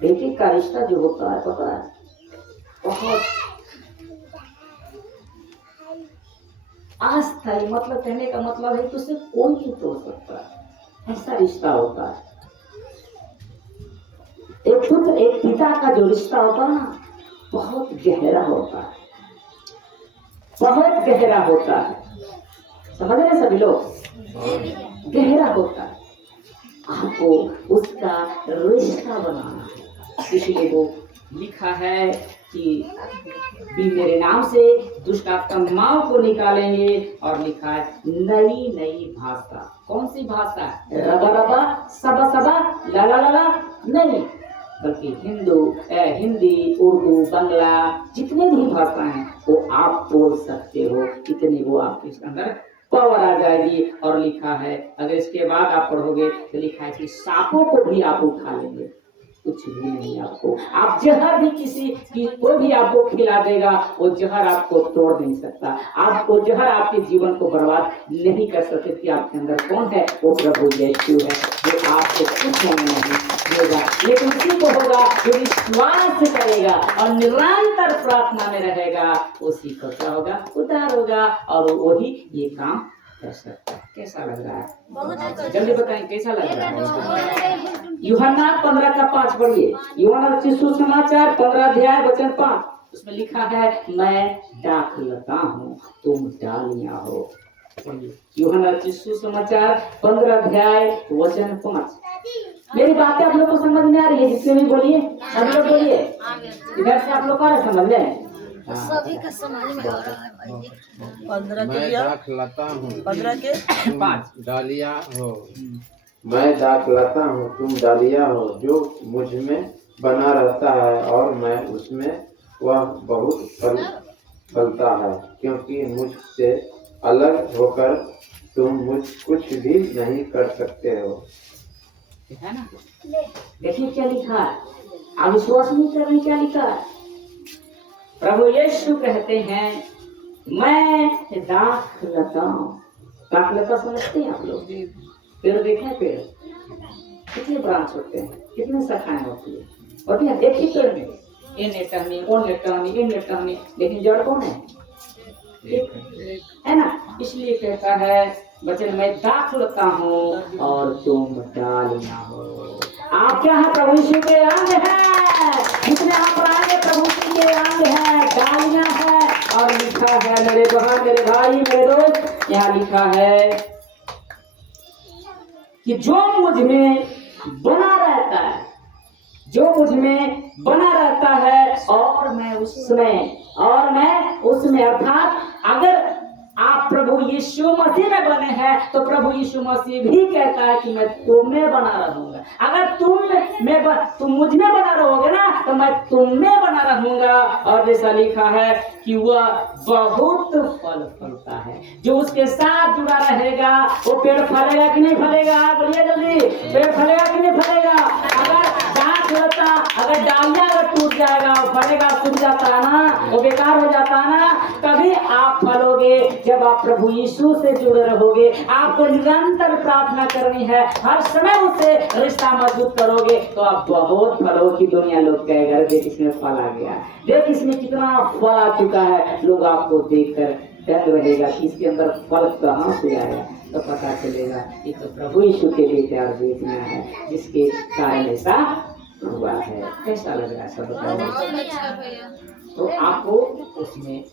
बेटे का रिश्ता जो होता है, पता है, बहुत अस्थायी। मतलब कहने का मतलब है कि उसे कोई नहीं तोड़ सकता। ऐसा रिश्ता होता है। एक पुत्र एक पिता का जो रिश्ता होता है ना, बहुत गहरा होता है, बहुत गहरा होता है। समझ रहे सभी लोग? गहरा होता है। आपको उसका रिश्ता बनाना है। इसलिए वो लिखा है कि भी मेरे नाम से दुष्ट आत्माओं को निकालेंगे। और लिखा है नई नई भाषा। कौन सी भाषा? रबा रबा, सबा सबा, लाला लाला नहीं, बल्कि हिंदी, उर्दू, बांग्ला, जितने भी भाषा हैं वो आप बोल सकते हो। इतनी वो आपके अंदर पावर आ जाएगी। और लिखा है, अगर इसके बाद आप पढ़ोगे तो लिखा है कि सांपों को भी आप उठा लेंगे, कुछ भी नहीं आपको। आप जहर भी किसी की कोई भी आपको खिला देगा, वो जहर आपको तोड़ नहीं सकता। आपको जहर आपके जीवन को बर्बाद नहीं कर सकते। कि आपके अंदर कौन है? वो प्रभु यीशु है, जो आपको कुछ होने नहीं देगा। लेकिन उसी को होगा जो विश्वास करेगा और निरंतर प्रार्थना में रहेगा, उसी को क्या होगा? उद्धार होगा और वही ये काम कर सकता है। कैसा लग रहा है? जल्दी बताएं कैसा लग रहा है? यूहन्ना 15:5 पढ़िए। यूहन्ना सुसमाचार 15 अध्याय वचन 5, उसमें लिखा है मैं डाक लता हूँ, तुम डालियां हो। यूहन्ना सुसमाचार 15 अध्याय वचन 5। मेरी बातें आप लोग को समझ में आ रही है? जिससे भी बोलिए, सब लोग बोलिए। इधर से आप लोग आ रहे समझ लें? सभी का समझ में आ रहा है भाई। 15 के मैं लिया, दाख लाता हूँ 15 के 5। डालिया हो। मैं दाख लाता हूँ, तुम डालिया हो। जो मुझ में बना रहता है और मैं उसमें, वह बहुत फलता है, क्योंकि मुझसे अलग होकर तुम मुझ कुछ भी नहीं कर सकते हो। है ना? देखिए क्या लिखा है। आप विश्वास नहीं कर रहे? क्या लिखा है? प्रभु यीशु कहते हैं मैं दाख लता हूं। दाख लता समझते हैं आप लोग? पेड़ देखे? पेड़ कितने ब्रांच होते हैं, कितने शाखाएं होती है? देखिए पेड़ में इन्हें टहनी, उन्हें टहनी, इन्हें टहनी, लेकिन जड़ कौन है? है ना? इसलिए कहता है वचन में दाख लता हूँ और तुम डालियां हो। आप क्या है? प्रभु यीशु के अंग है। जितने आप आए प्रभु के अंग है, डालियां है। और लिखा है मेरे बहन, मेरे भाई, मेरे दोस्त, यहाँ लिखा है कि जो मुझ में बना रहता है, जो मुझ में बना रहता है और मैं उसमें, अर्थात अगर आप प्रभु यीशु मसीह में बने हैं तो प्रभु यीशु मसीह भी कहता है कि मैं तुम में बना रहूंगा। अगर तुम मुझ में बना रहोगे ना तो मैं तुम में बना रहूंगा। और जैसा लिखा है कि वह बहुत फल फलता है। जो उसके साथ जुड़ा रहेगा वो पेड़ फलेगा कि नहीं फलेगा? बोलिए जल्दी, पेड़ फलेगा कि नहीं फलेगा? अगर डालियां अगर टूट जाएगा, फलेगा सूख जाता है ना, वो बेकार हो जाता है ना, तभी आप फलोगे जब आप प्रभु यीशु से जुड़े रहोगे। आपको निरंतर प्रार्थना करनी है, हर समय उससे रिश्ता मजबूत करोगे तो आप बहुत फलों की दुनिया लोग कहेगा देख इसमें फल आ गया, देख इसमें कितना फल आ चुका है। लोग आपको देखकर डर रहेगा कि इसके अंदर फल कहाँ से आया, तो पता चलेगा ये तो प्रभु यीशु के बेटे और बेटियां हैं जिसके कारण ऐसा हुआ है। कैसा लग रहा है सब बताओ? तो आपको उसमें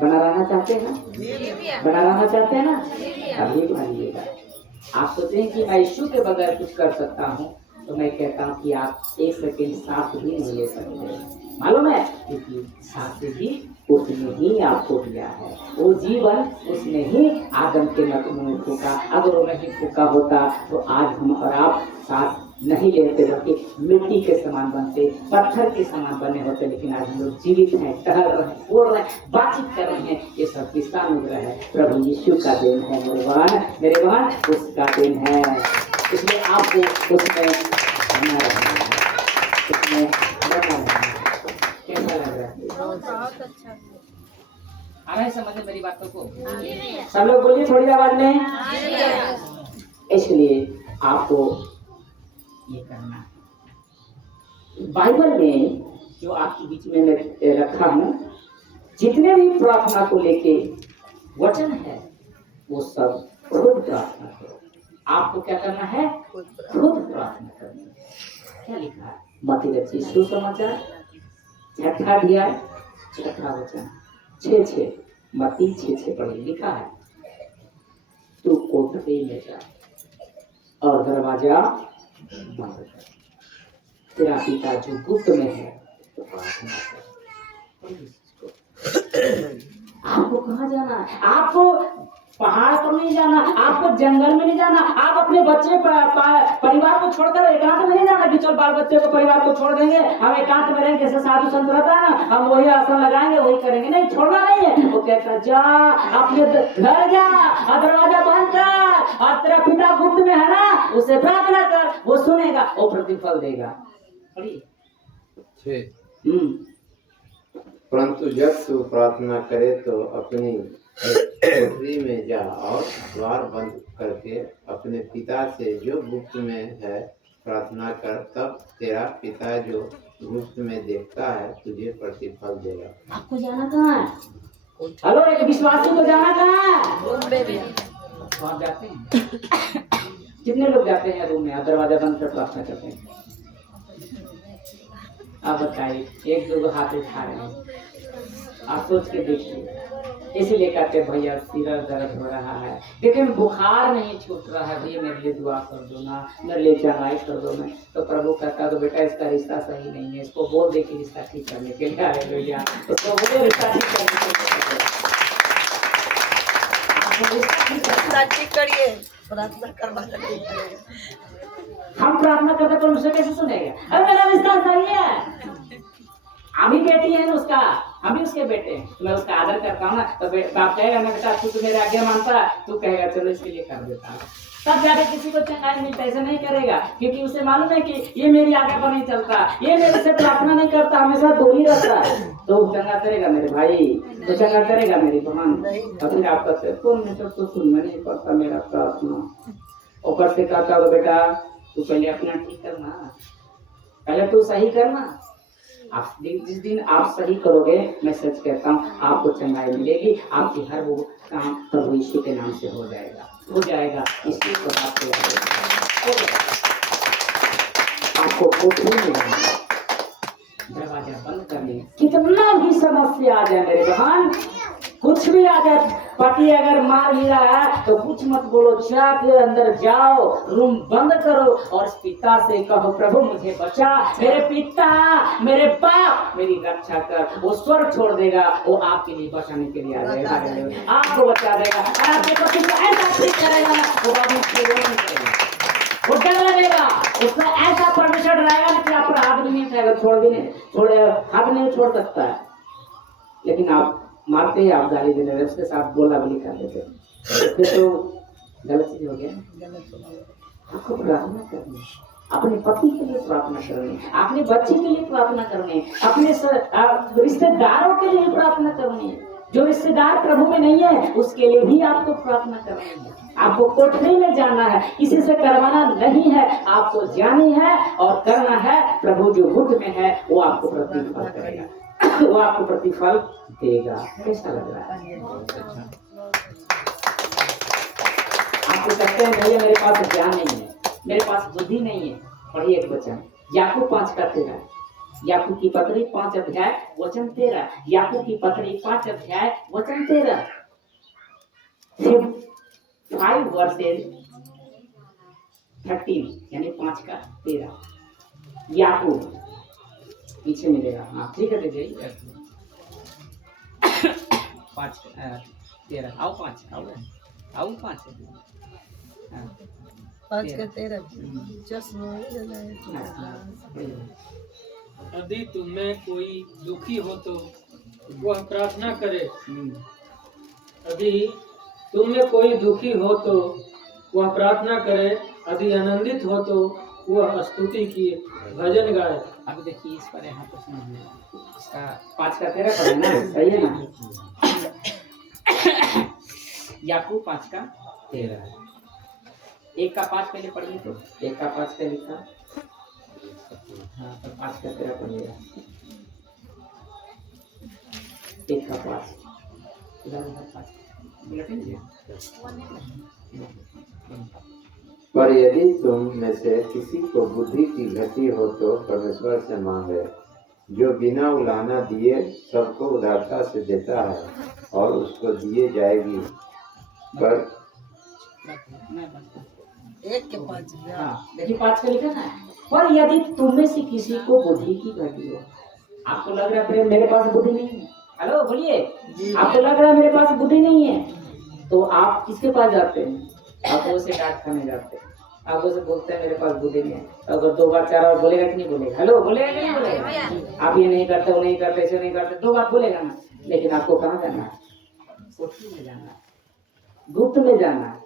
बना रहना चाहते हैं ना? बना रहना चाहते हैं ना? अभी बनिएगा। आप सोचते हैं कि मैं यीशु के बगैर कुछ कर सकता हूँ, तो मैं कहता हूँ कि आप एक सेकंड सांस भी नहीं ले सकते। मालूम है? क्योंकि सांस भी उसने ही आपको दिया है, वो जीवन उसने ही आदम के में फूका। अगर वो नहीं फूका होता तो आज हम और आप सांस नहीं लेते, बल्कि मिट्टी के समान बनते, पत्थर के समान बने होते। लेकिन आज हम लोग जीवित हैं, टहल रहे हैं, बोल रहे हैं, बातचीत कर रहे हैं। ये सब किसका अनुग्रह है? प्रभु यीशु का देन है मेरे बहन, उसका देन है। इसलिए आपको उसमें बना रहना है, उसमें बना रहना है। कैसा लग रहा है? बहुत अच्छा। आ रहा है समझ में मेरी बातों को? सब लोग बोलिए थोड़ी आवाज में। इसलिए आपको ये करना है। बाइबल में जो आपके बीच में मैं रखा हूँ, जितने भी प्रार्थना को लेके वचन है वो सब खुद प्रार्थना करो। आपको क्या करना है? खुद प्रार्थना करनी है। क्या लिखा है? मत्ती रचित सुसमाचार 6 अध्याय 6 वचन 6 मत्ती 6 पढ़े। लिखा है, तू कोठरी में जा और दरवाजा बंद कर, तेरा पिता जो गुप्त में है तो प्रार्थना कर। आपको कहाँ जाना है? आपको पहाड़ पर नहीं जाना, आपको जंगल में नहीं जाना, आप अपने बच्चे परिवार को छोड़कर एकांत में नहीं जाना कि चल बाल बच्चे को परिवार को छोड़ देंगे, हम एकांत में रहेंगे, जैसे साधु संत रहता है ना, हम वही आसन लगाएंगे वही करेंगे। नहीं, छोड़ना नहीं है। वो कहता जा अपने घर जा और दरवाजा बंद कर और तेरा पिता गुप्त में है ना, उसे प्रार्थना कर, वो सुनेगा, वो प्रतिफल देगा। परंतु जब तू प्रार्थना करे तो अपनी कोठरी में जा और द्वार बंद करके अपने पिता से जो गुप्त में है प्रार्थना कर, तब तेरा पिता जो गुप्त में देखता है तुझे प्रतिफल देगा। आपको जाना कहाँ है? हेलो, एक विश्वासी को जाना कहाँ है? रूम में भी। आप जाते हैं? कितने लोग जाते हैं रूम में और दरवाजा बंद कर प्रार्थना करते हैं? आप बताइए, 1-2 हाथ उठा रहे हैं, आप सोच के देखिए। इसीलिए कहते भैया सिर दर्द हो रहा है, लेकिन बुखार नहीं छूट रहा है, भैया मेरे लिए दुआ कर दो ना, मेरे लिए चंगाई कर दो। मैं तो प्रभु कहता तो बेटा इसका रिश्ता सही नहीं है, इसको बोल दे कि रिश्ता ठीक करने के लिए। हालेलुया, इसको बोले रिश्ता ठीक करने के लिए। रास्ता ठीक करिए, प्रार्थना करवा नहीं पड़ेगा। हम प्रार्थना करते तो उसे कैसे सुनेगा? अरे मेरा रिश्ता सही है, हम ही बेटी है उसका, हम ही उसके बेटे हैं, मैं उसका आदर करता हूँ ना, तो बाप कहेगा ना बेटा तू तो मेरे आज्ञा मानता, तू कहेगा चलो इसके लिए कर देता, तब जाके किसी को चंगाई मिलता। ऐसा नहीं करेगा, क्योंकि उसे मालूम है कि ये मेरी आज्ञा पर नहीं चलता, ये मेरे से प्रार्थना नहीं करता, हमेशा दूरी रहता है, तो चंगा करेगा मेरे भाई, तो चंगा करेगा मेरी बहन। फिर आप कहते कौन नहीं तो सुनना नहीं पड़ता मेरा प्रार्थना। ऊपर से कहता हो बेटा तू पहले अपना ठीक करना, पहले तू सही करना। आप जिस दिन आप सही करोगे, मैं सच कहता हूँ आपको चंगाई मिलेगी, आपकी हर वो काम प्रभु यीशु के नाम से हो जाएगा। इसी को आपको कोठरी में दरवाजा बंद करने, कितना भी समस्या आ जाए मेरे बहन, कुछ भी आ जाए, पति अगर मार भी रहा है तो कुछ मत बोलो, जाके अंदर जाओ, रूम बंद करो और पिता से कहो प्रभु मुझे बचा, मेरे पिता मेरे बाप मेरी रक्षा कर। वो स्वर्ग छोड़ देगा, वो आपके लिए बचाने के लिए आ जाएगा, आपको बचा देगा, आपके पति को ऐसा ठीक करेगा वो डर लगेगा, उसका ऐसा परमेश्वर डराएगा ना कि आप पर हाथ भी नहीं उठाएगा, हाथ नहीं छोड़ सकता है। लेकिन आप मारते ही आप गाली देने, उसके साथ बोला बोली कर देते, तो गलत चीज हो गया। आपको प्रार्थना करनी, अपने पति के लिए प्रार्थना करनी, अपने बच्चे के लिए प्रार्थना करनी, अपने रिश्तेदारों के लिए प्रार्थना करनी। जो रिश्तेदार प्रभु में नहीं है उसके लिए भी आपको प्रार्थना करनी है। आपको कोठरी में जाना है, किसी से करवाना नहीं है, आपको जानी है और करना है। प्रभु जो गुप्त में है वो आपको प्रतिफल करेगा, वो आपको प्रतिफल देगा। कैसा लग रहा है? आपको कहते हैं भैया मेरे पास ज्ञान नहीं है, मेरे पास बुद्धि नहीं है। पढ़िए एक वचन, याकूब 5:13, याकूब की पत्री 5 अध्याय वचन 13, याकूब की पत्री 5 अध्याय वचन 13, 5 वर्सेस 13 यानी 5:13। याकूब पीछे मिलेगा, हाँ ठीक है, दीजिए 5:13, आओ 5 आओ 5 5 के 13 चश्मा। यदि तुम्हें कोई दुखी हो तो वह प्रार्थना करे, यदि तुम्हें कोई दुखी हो तो वह प्रार्थना करे, यदि आनंदित हो तो वह स्तुति की भजन गाए। अब देखिए इस पर यहाँ पर समझ लेना, इसका 5:13 पर है ना, सही है ना? याकूब 5:13, 1 का 5 पहले पढ़िए, तो 1 का 5 क्या लिखा? हाँ तो 5:13 पढ़िएगा, 1 का 5 बुलेटिन पर यदि तुम में से किसी को बुद्धि की घटी हो तो परमेश्वर से मांगे, जो बिना उलाहना दिए सबको उदारता से देता है और उसको दिए जाएगी। पर एक के पाँच हाँ देखिए 5 का लिखा ना, पर यदि तुम में से किसी को बुद्धि की घटी हो। आपको लग रहा है मेरे पास बुद्धि नहीं है, हेलो बोलिए, आपको लग रहा है मेरे पास बुद्धि नहीं है, तो आप किसके पास जाते हैं? आप वो से डांट खाने जाते हैं, आप उसे बोलते हैं मेरे पास बुद्धि नहीं है। तो अगर 2 बार 4 बार बोलेगा कि नहीं बोलेगा? हेलो बोलेगा कि नहीं बोलेगा? आप ये नहीं करते, वो नहीं करते, ऐसे नहीं करते, 2 बार बोलेगा ना। लेकिन आपको कहाँ जाना है? कोठी में जाना है, गुप्त में जाना है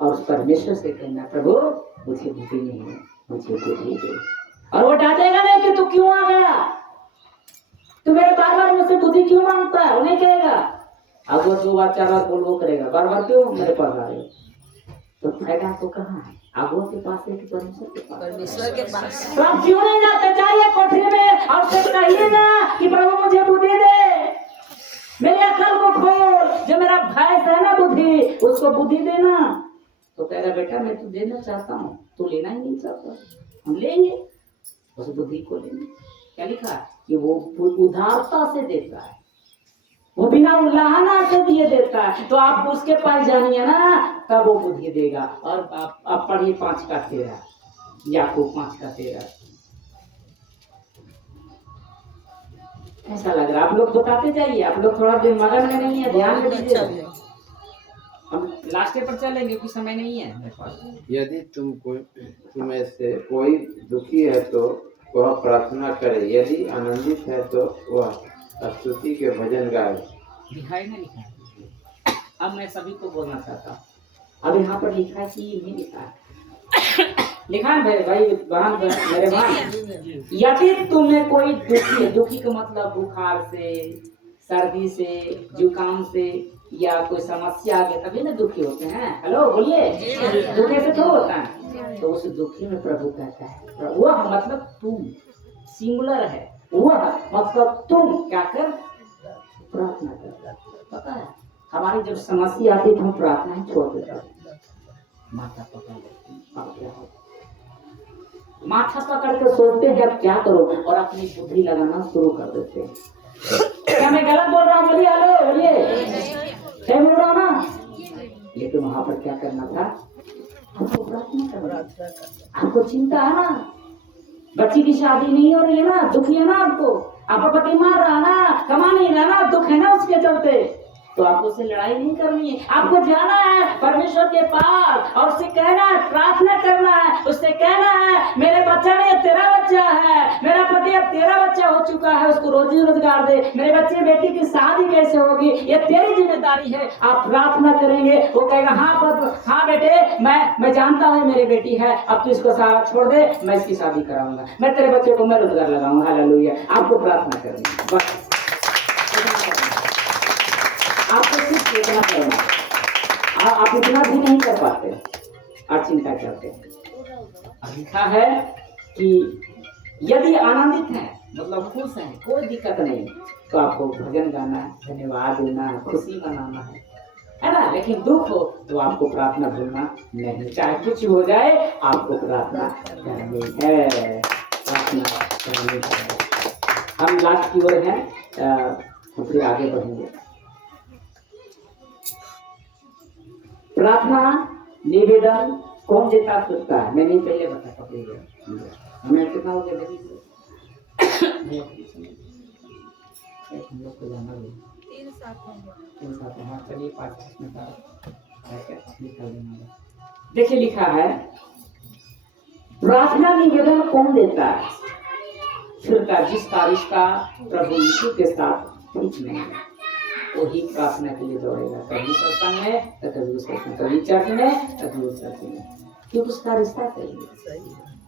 और उस परमेश्वर से कहना, प्रभु मुझे बुद्धि नहीं है, मुझे बुद्धि दे। और वो डांटेगा नहीं कि तू क्यों आ गया, तू मेरे बार बार मुझसे बुद्धि क्यों मांगता है, वो नहीं कहेगा। अब वो 2 बार 4 बार बोल वो करेगा, बार बार क्यों मेरे पास आ रहे हो? तो फायदा तो कहाँ है? आगो के पास है कि परमेश्वर के पास? परमेश्वर के पास। तो आप क्यों नहीं जाते? जाइए कोठरी में और उससे कहिएगा कि प्रभु मुझे बुद्धि दे, मेरे अकल को खोल, जो मेरा भैंस है ना बुद्धि, उसको बुद्धि देना। तो कह रहा बेटा मैं तो देना चाहता हूँ, तू लेना ही नहीं चाहता, हम लेंगे उस बुद्धि को लेंगे। क्या लिखा है कि वो उदारता से देता है, वो बिना उलाहना से दिए देता है। तो आप उसके पास जानिए ना, तब वो बुद्धि देगा। और आप पढ़िए 5 का 13, याकूब 5 का 13। ऐसा लग रहा है आप लोग बताते जाइए, आप लोग थोड़ा देर मगन में नहीं है, ध्यान में दीजिए। हम लास्ट पर चलेंगे क्योंकि समय नहीं है मेरे पास। यदि तुम्हें से कोई दुखी है तो वह प्रार्थना करे, यदि आनंदित है तो वह स्तुति के भजन गाए। दिखाई में लिखा है। अब मैं सभी को बोलना चाहता हूँ, अब यहाँ पर लिखा है कि नहीं लिखा है? लिखा है भाई बहन मेरे बहन, यदि तुम्हें कोई दुखी है, दुखी का मतलब बुखार से, सर्दी से, जुकाम से या कोई समस्या आ गया तभी ना दुखी होते हैं। हेलो बोलिए, दुखी से तो होता है। तो उस दुखी में प्रभु कहता है, वह मतलब तुम, सिंगुलर है, वह मतलब तुम क्या कर? प्रार्थना कर। पता है हमारी जब समस्या आती है तो हम प्रार्थना ही छोड़ देते हैं, माथा पकड़ लेते हैं। अब क्या हो, माथा पकड़ के सोचते हैं अब क्या करो, और अपनी बुद्धि लगाना शुरू कर देते हैं। क्या मैं गलत बोल रहा हूँ? बोलिए हेलो बोलिए, क्या बोल रहा हूँ ना? लेकिन वहां पर क्या करना था? आपको प्रार्थना करना। आपको चिंता है ना, बच्ची की शादी नहीं हो रही है ना, दुखी है ना आपको, आपका पति मार रहा ना, कमा नहीं रहा ना, दुख है ना उसके चलते, तो आपको उससे लड़ाई नहीं करनी है। आपको जाना है परमेश्वर के पास और उससे कहना है, प्रार्थना करना है, उससे कहना है मेरे बच्चा नहीं तेरा बच्चा है, मेरा पति अब तेरा बच्चा हो चुका है, उसको रोजी रोजगार दे, मेरे बच्चे बेटी की शादी कैसे होगी, ये तेरी जिम्मेदारी है। आप प्रार्थना करेंगे, वो कहेगा हाँ बेटे मैं जानता हूँ मेरी बेटी है, अब तू इसको सारा छोड़ दे, मैं इसकी शादी कराऊंगा, मैं तेरे बच्चे को मैं रोजगार लगाऊंगा। हालेलुया। आपको प्रार्थना करनी बस, आपको सिर्फ इतना करना। आप इतना भी नहीं कर पाते, आप चिंता करते हैं। लिखा है कि यदि आनंदित हैं मतलब खुश हैं, कोई दिक्कत नहीं, तो आपको भजन गाना है, धन्यवाद देना है, खुशी मनाना है ना। लेकिन दुख हो तो आपको प्रार्थना भूलना नहीं, चाहे कुछ हो जाए आपको प्रार्थना करनी है, प्रार्थना करनी है। हम लास्ट की ओर हैं, फिर आगे बढ़ेंगे। प्रार्थना निवेदन कौन देता सकता है? मैं नहीं पहले बता पकड़ेगा, हमें कितना हो गया देखिए, हम लोग को जाना है 3 साथ हाँ, चलिए 5 मिनट निकल देना। देखिए लिखा है प्रार्थना निवेदन कौन देता है? फिर का जिसका रिश्ता प्रभु यीशु के साथ ठीक नहीं है, वही प्रार्थना के लिए दौड़ेगा, कभी सत्संग में तो कभी उस सत्संग, कभी चर्च में कभी उस चर्च में, क्योंकि उसका रिश्ता सही है।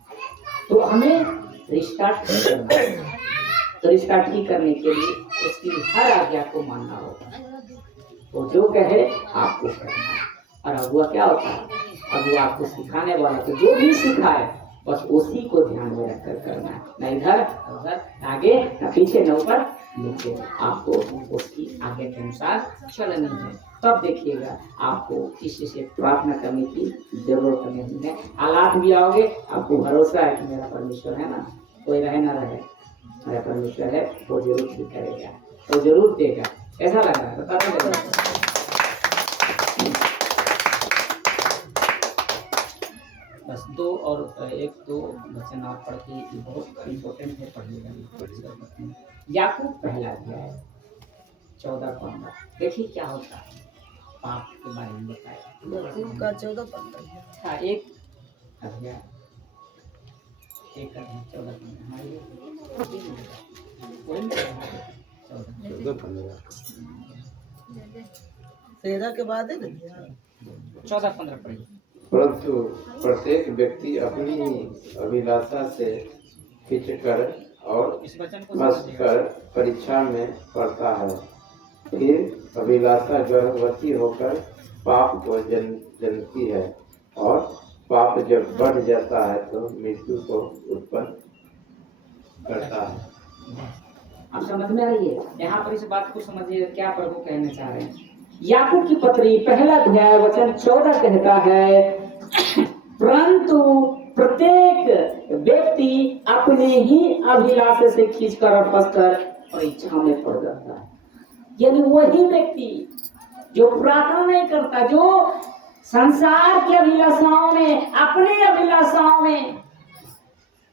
तो हमें रिश्ता ठीक करना है, तो रिश्ता ठीक करने के लिए उसकी हर आज्ञा को मानना होगा, वो जो कहे आपको करना है। और अगुआ क्या होता है? अगुआ आपको सिखाने वाला, तो जो भी सिखाए बस उसी को ध्यान में रखकर करना है, न इधर उधर, आगे न पीछे न ऊपर नीचे, आपको उसकी आगे के अनुसार चलनी है। तब देखिएगा आपको किसी से प्रार्थना करने की जरूरत नहीं है। हालात भी आओगे, आपको भरोसा है कि मेरा परमेश्वर है ना, कोई रहे ना रहे, मेरा परमेश्वर है, वो जरूर ठीक करेगा, वो जरूर देगा। ऐसा लग रहा है, बताते लगा। बस एक दो वचन आप पढ़ के, ये बहुत इम्पोर्टेंट है, पढ़िएगा। याकूब पहला अध्याय 14-15 देखिए क्या होता है, पाप के बारे में बताया। याकूब का 14-15। हाँ, एक अध्याय 13 के बाद है ना 14-15 पढ़िए। परंतु प्रत्येक व्यक्ति अपनी अभिलाषा से खिंचकर और इस वचन को मस्त कर परीक्षा में पड़ता है, फिर अभिलाषा गर्भवती होकर पाप को जन्मती है, और पाप जब बढ़ जाता है तो मृत्यु को उत्पन्न करता है। आप समझ में आइए, यहाँ पर इस बात को समझिए क्या प्रभु कहना चाह रहे हैं। याकूब की पत्री पहला अध्याय वचन 14 कहता है, परंतु प्रत्येक व्यक्ति अपने ही अभिलाषा से खींचकर और फंसकर परीक्षा में पड़ जाता है। यानी वही व्यक्ति जो प्रार्थना नहीं करता, जो संसार की अभिलाषाओं में, अपने अभिलाषाओं में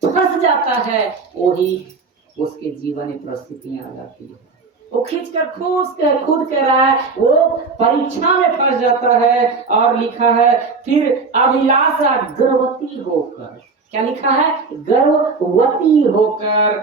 फंस जाता है, वही उसके जीवन में परिस्थितियां आ जाती है। वो खींचकर खुद कह रहा है, वो परीक्षा में फंस जाता है। और लिखा है, फिर अभिलाषा गर्भवती होकर, क्या लिखा है, गर्भवती होकर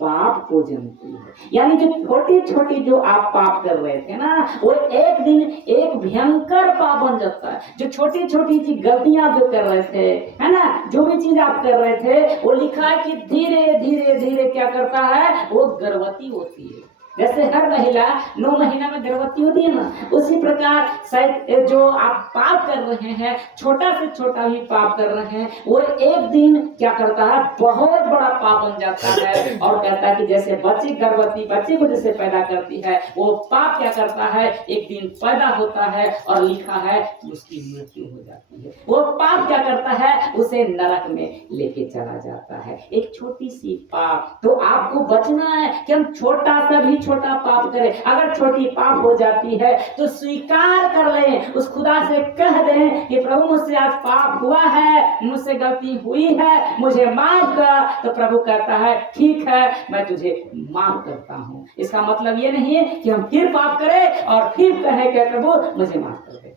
पाप को जन्मती है। यानी जो छोटी छोटी जो आप पाप कर रहे थे ना, वो एक दिन एक भयंकर पाप बन जाता है। जो छोटी छोटी सी गलतियां जो कर रहे थे, है ना, जो भी चीज आप कर रहे थे, वो लिखा है कि धीरे धीरे धीरे क्या करता है, वो गर्भवती होती है। जैसे हर महिला 9 महीना में गर्भवती होती है ना, उसी प्रकार शायद जो आप पाप कर रहे हैं, छोटा से छोटा भी पाप कर रहे हैं, वो एक दिन क्या करता है, बहुत बड़ा पाप बन जाता है। और कहता है कि जैसे गर्भवती बच्चे को जैसे पैदा करती है, वो पाप क्या करता है, एक दिन पैदा होता है और लिखा है उसकी मृत्यु हो जाती है। वो पाप क्या करता है, उसे नरक में लेके चला जाता है। एक छोटी सी पाप, तो आपको बचना है कि हम छोटा सा भी छोटा पाप करें। अगर छोटी पाप हो जाती है तो स्वीकार कर लें, उस खुदा से कह दें कि प्रभु मुझसे आज पाप हुआ है, मुझसे गलती हुई है, मुझे माफ कर। तो प्रभु कहता है ठीक है, मैं तुझे माफ करता हूँ। इसका मतलब ये नहीं है कि हम फिर पाप करें और फिर कहें कि प्रभु मुझे माफ कर दे।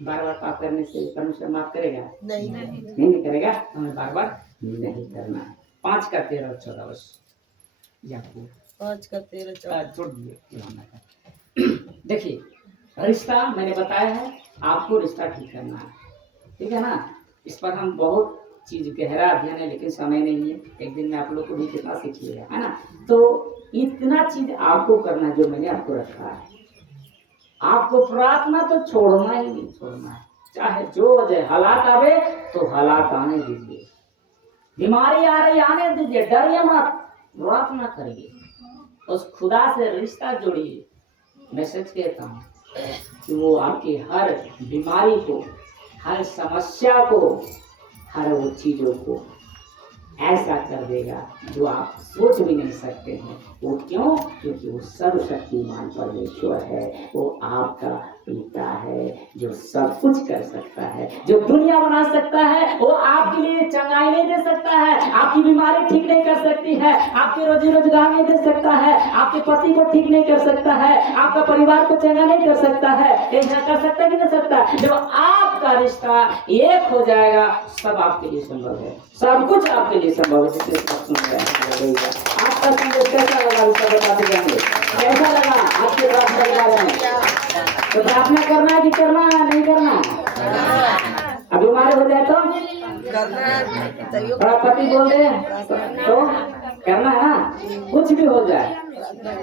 बार बार पाप करने से परमेश्वर माफ करेगा? नहीं करेगा। हमें बार बार नहीं करना है। 5 का 13 और 14 वर्ष याकूब 5 का 13 छोड़ दिए। देखिए, रिश्ता मैंने बताया है, आपको रिश्ता ठीक करना है, ठीक है ना। इस पर हम बहुत चीज गहरा अध्ययन है, लेकिन समय नहीं है। एक दिन में आप लोग को भी कितना सीखिएगा, है ना। तो इतना चीज आपको करना जो मैंने आपको रखा है। आपको प्रार्थना तो छोड़ना ही नहीं छोड़ना है, चाहे जो वजह हालात आवे तो हालात आने दीजिए, बीमारी आ रही आने दीजिए, डरिए मत, प्रार्थना करिए, उस खुदा से रिश्ता जोड़िए। मैं सच कहता हूँ कि वो आपकी हर बीमारी को, हर समस्या को, हर वो चीजों को ऐसा कर देगा जो आप सोच भी नहीं सकते हैं। वो क्यों? क्योंकि वो सर्वशक्तिमान परमेश्वर है, वो आपका पिता है जो सब कुछ कर सकता है, जो दुनिया बना सकता है। वो आपके लिए चंगाई नहीं दे सकता है, आपकी बीमारी ठीक नहीं कर सकती है, आपके रोजी रोजगार नहीं दे सकता है, आपके पति को ठीक नहीं कर सकता है, आपका परिवार को चंगा नहीं कर सकता है। ऐसा कर सकता कि नहीं सकता? जब आपका रिश्ता एक हो जाएगा, सब आपके लिए संभव है, सब कुछ आपके लिए संभव है। आपका संदेश कैसा लगा, उसका बताते जाएंगे। कैसा लगा आपके प्रार्थना के बारे में? तो प्रार्थना करना है कि करना है, नहीं करना? अब बीमारी हो जाए तो बड़ा पति बोल दे तो करना है ना, कुछ भी हो जाए।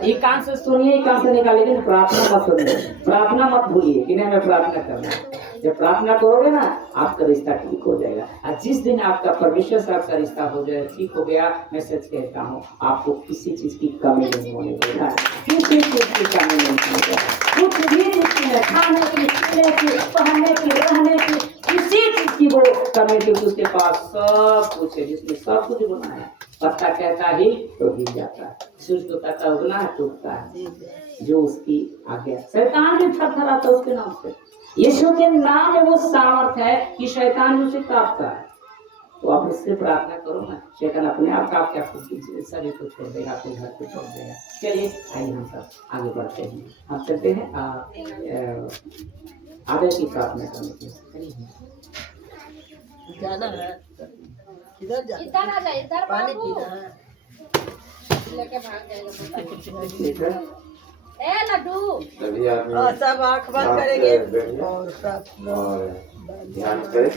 एक कान से सुनिए, एक कान से निकालिए, लेकिन प्रार्थना मत सुनिए, प्रार्थना मत भूलिए कि नहीं हमें प्रार्थना करना है। जब प्रार्थना करोगे ना आपका रिश्ता ठीक हो जाएगा। और जिस दिन आपका परमेश्वर से आपका रिश्ता हो जाए ठीक हो गया, मैं सच कहता हूँ आपको किसी चीज की कमी नहीं होने देगा, किसी चीज की कमी नहीं होने देगा। कुछ भी नहीं है, खाने की, पीने की, पहनने की, रहने की, किसी चीज की वो कमी नहीं। उसके पास सब कुछ है, जिसने सब कुछ बनाया। पत्ता कहता ही तो हिल जाता है, सूरज को कहता उगना है टूटता है, जो उसकी आज्ञा। शैतान भी थरथराता है उसके नाम से। यीशु के नाम में वो सामर्थ है कि शैतान भी उसे काटता है। तो आप उससे प्रार्थना करो ना, शैतान अपने आप काट के आपको शरीर को छोड़ देगा, अपने घर को छोड़ देगा। चलिए आइए हम सब आगे बढ़ते हैं। हम चलते हैं आगे की प्रार्थना करने के लिए। जाना है किधर जाना? इधर आ जा, इधर पानी बाबू। पीना है। लेके भाग जाएगा। ठीक है, ए लड्डू। सभी आदमी और सब आंख बंद आंख करेंगे बैठिए और प्रार्थना और ध्यान करें।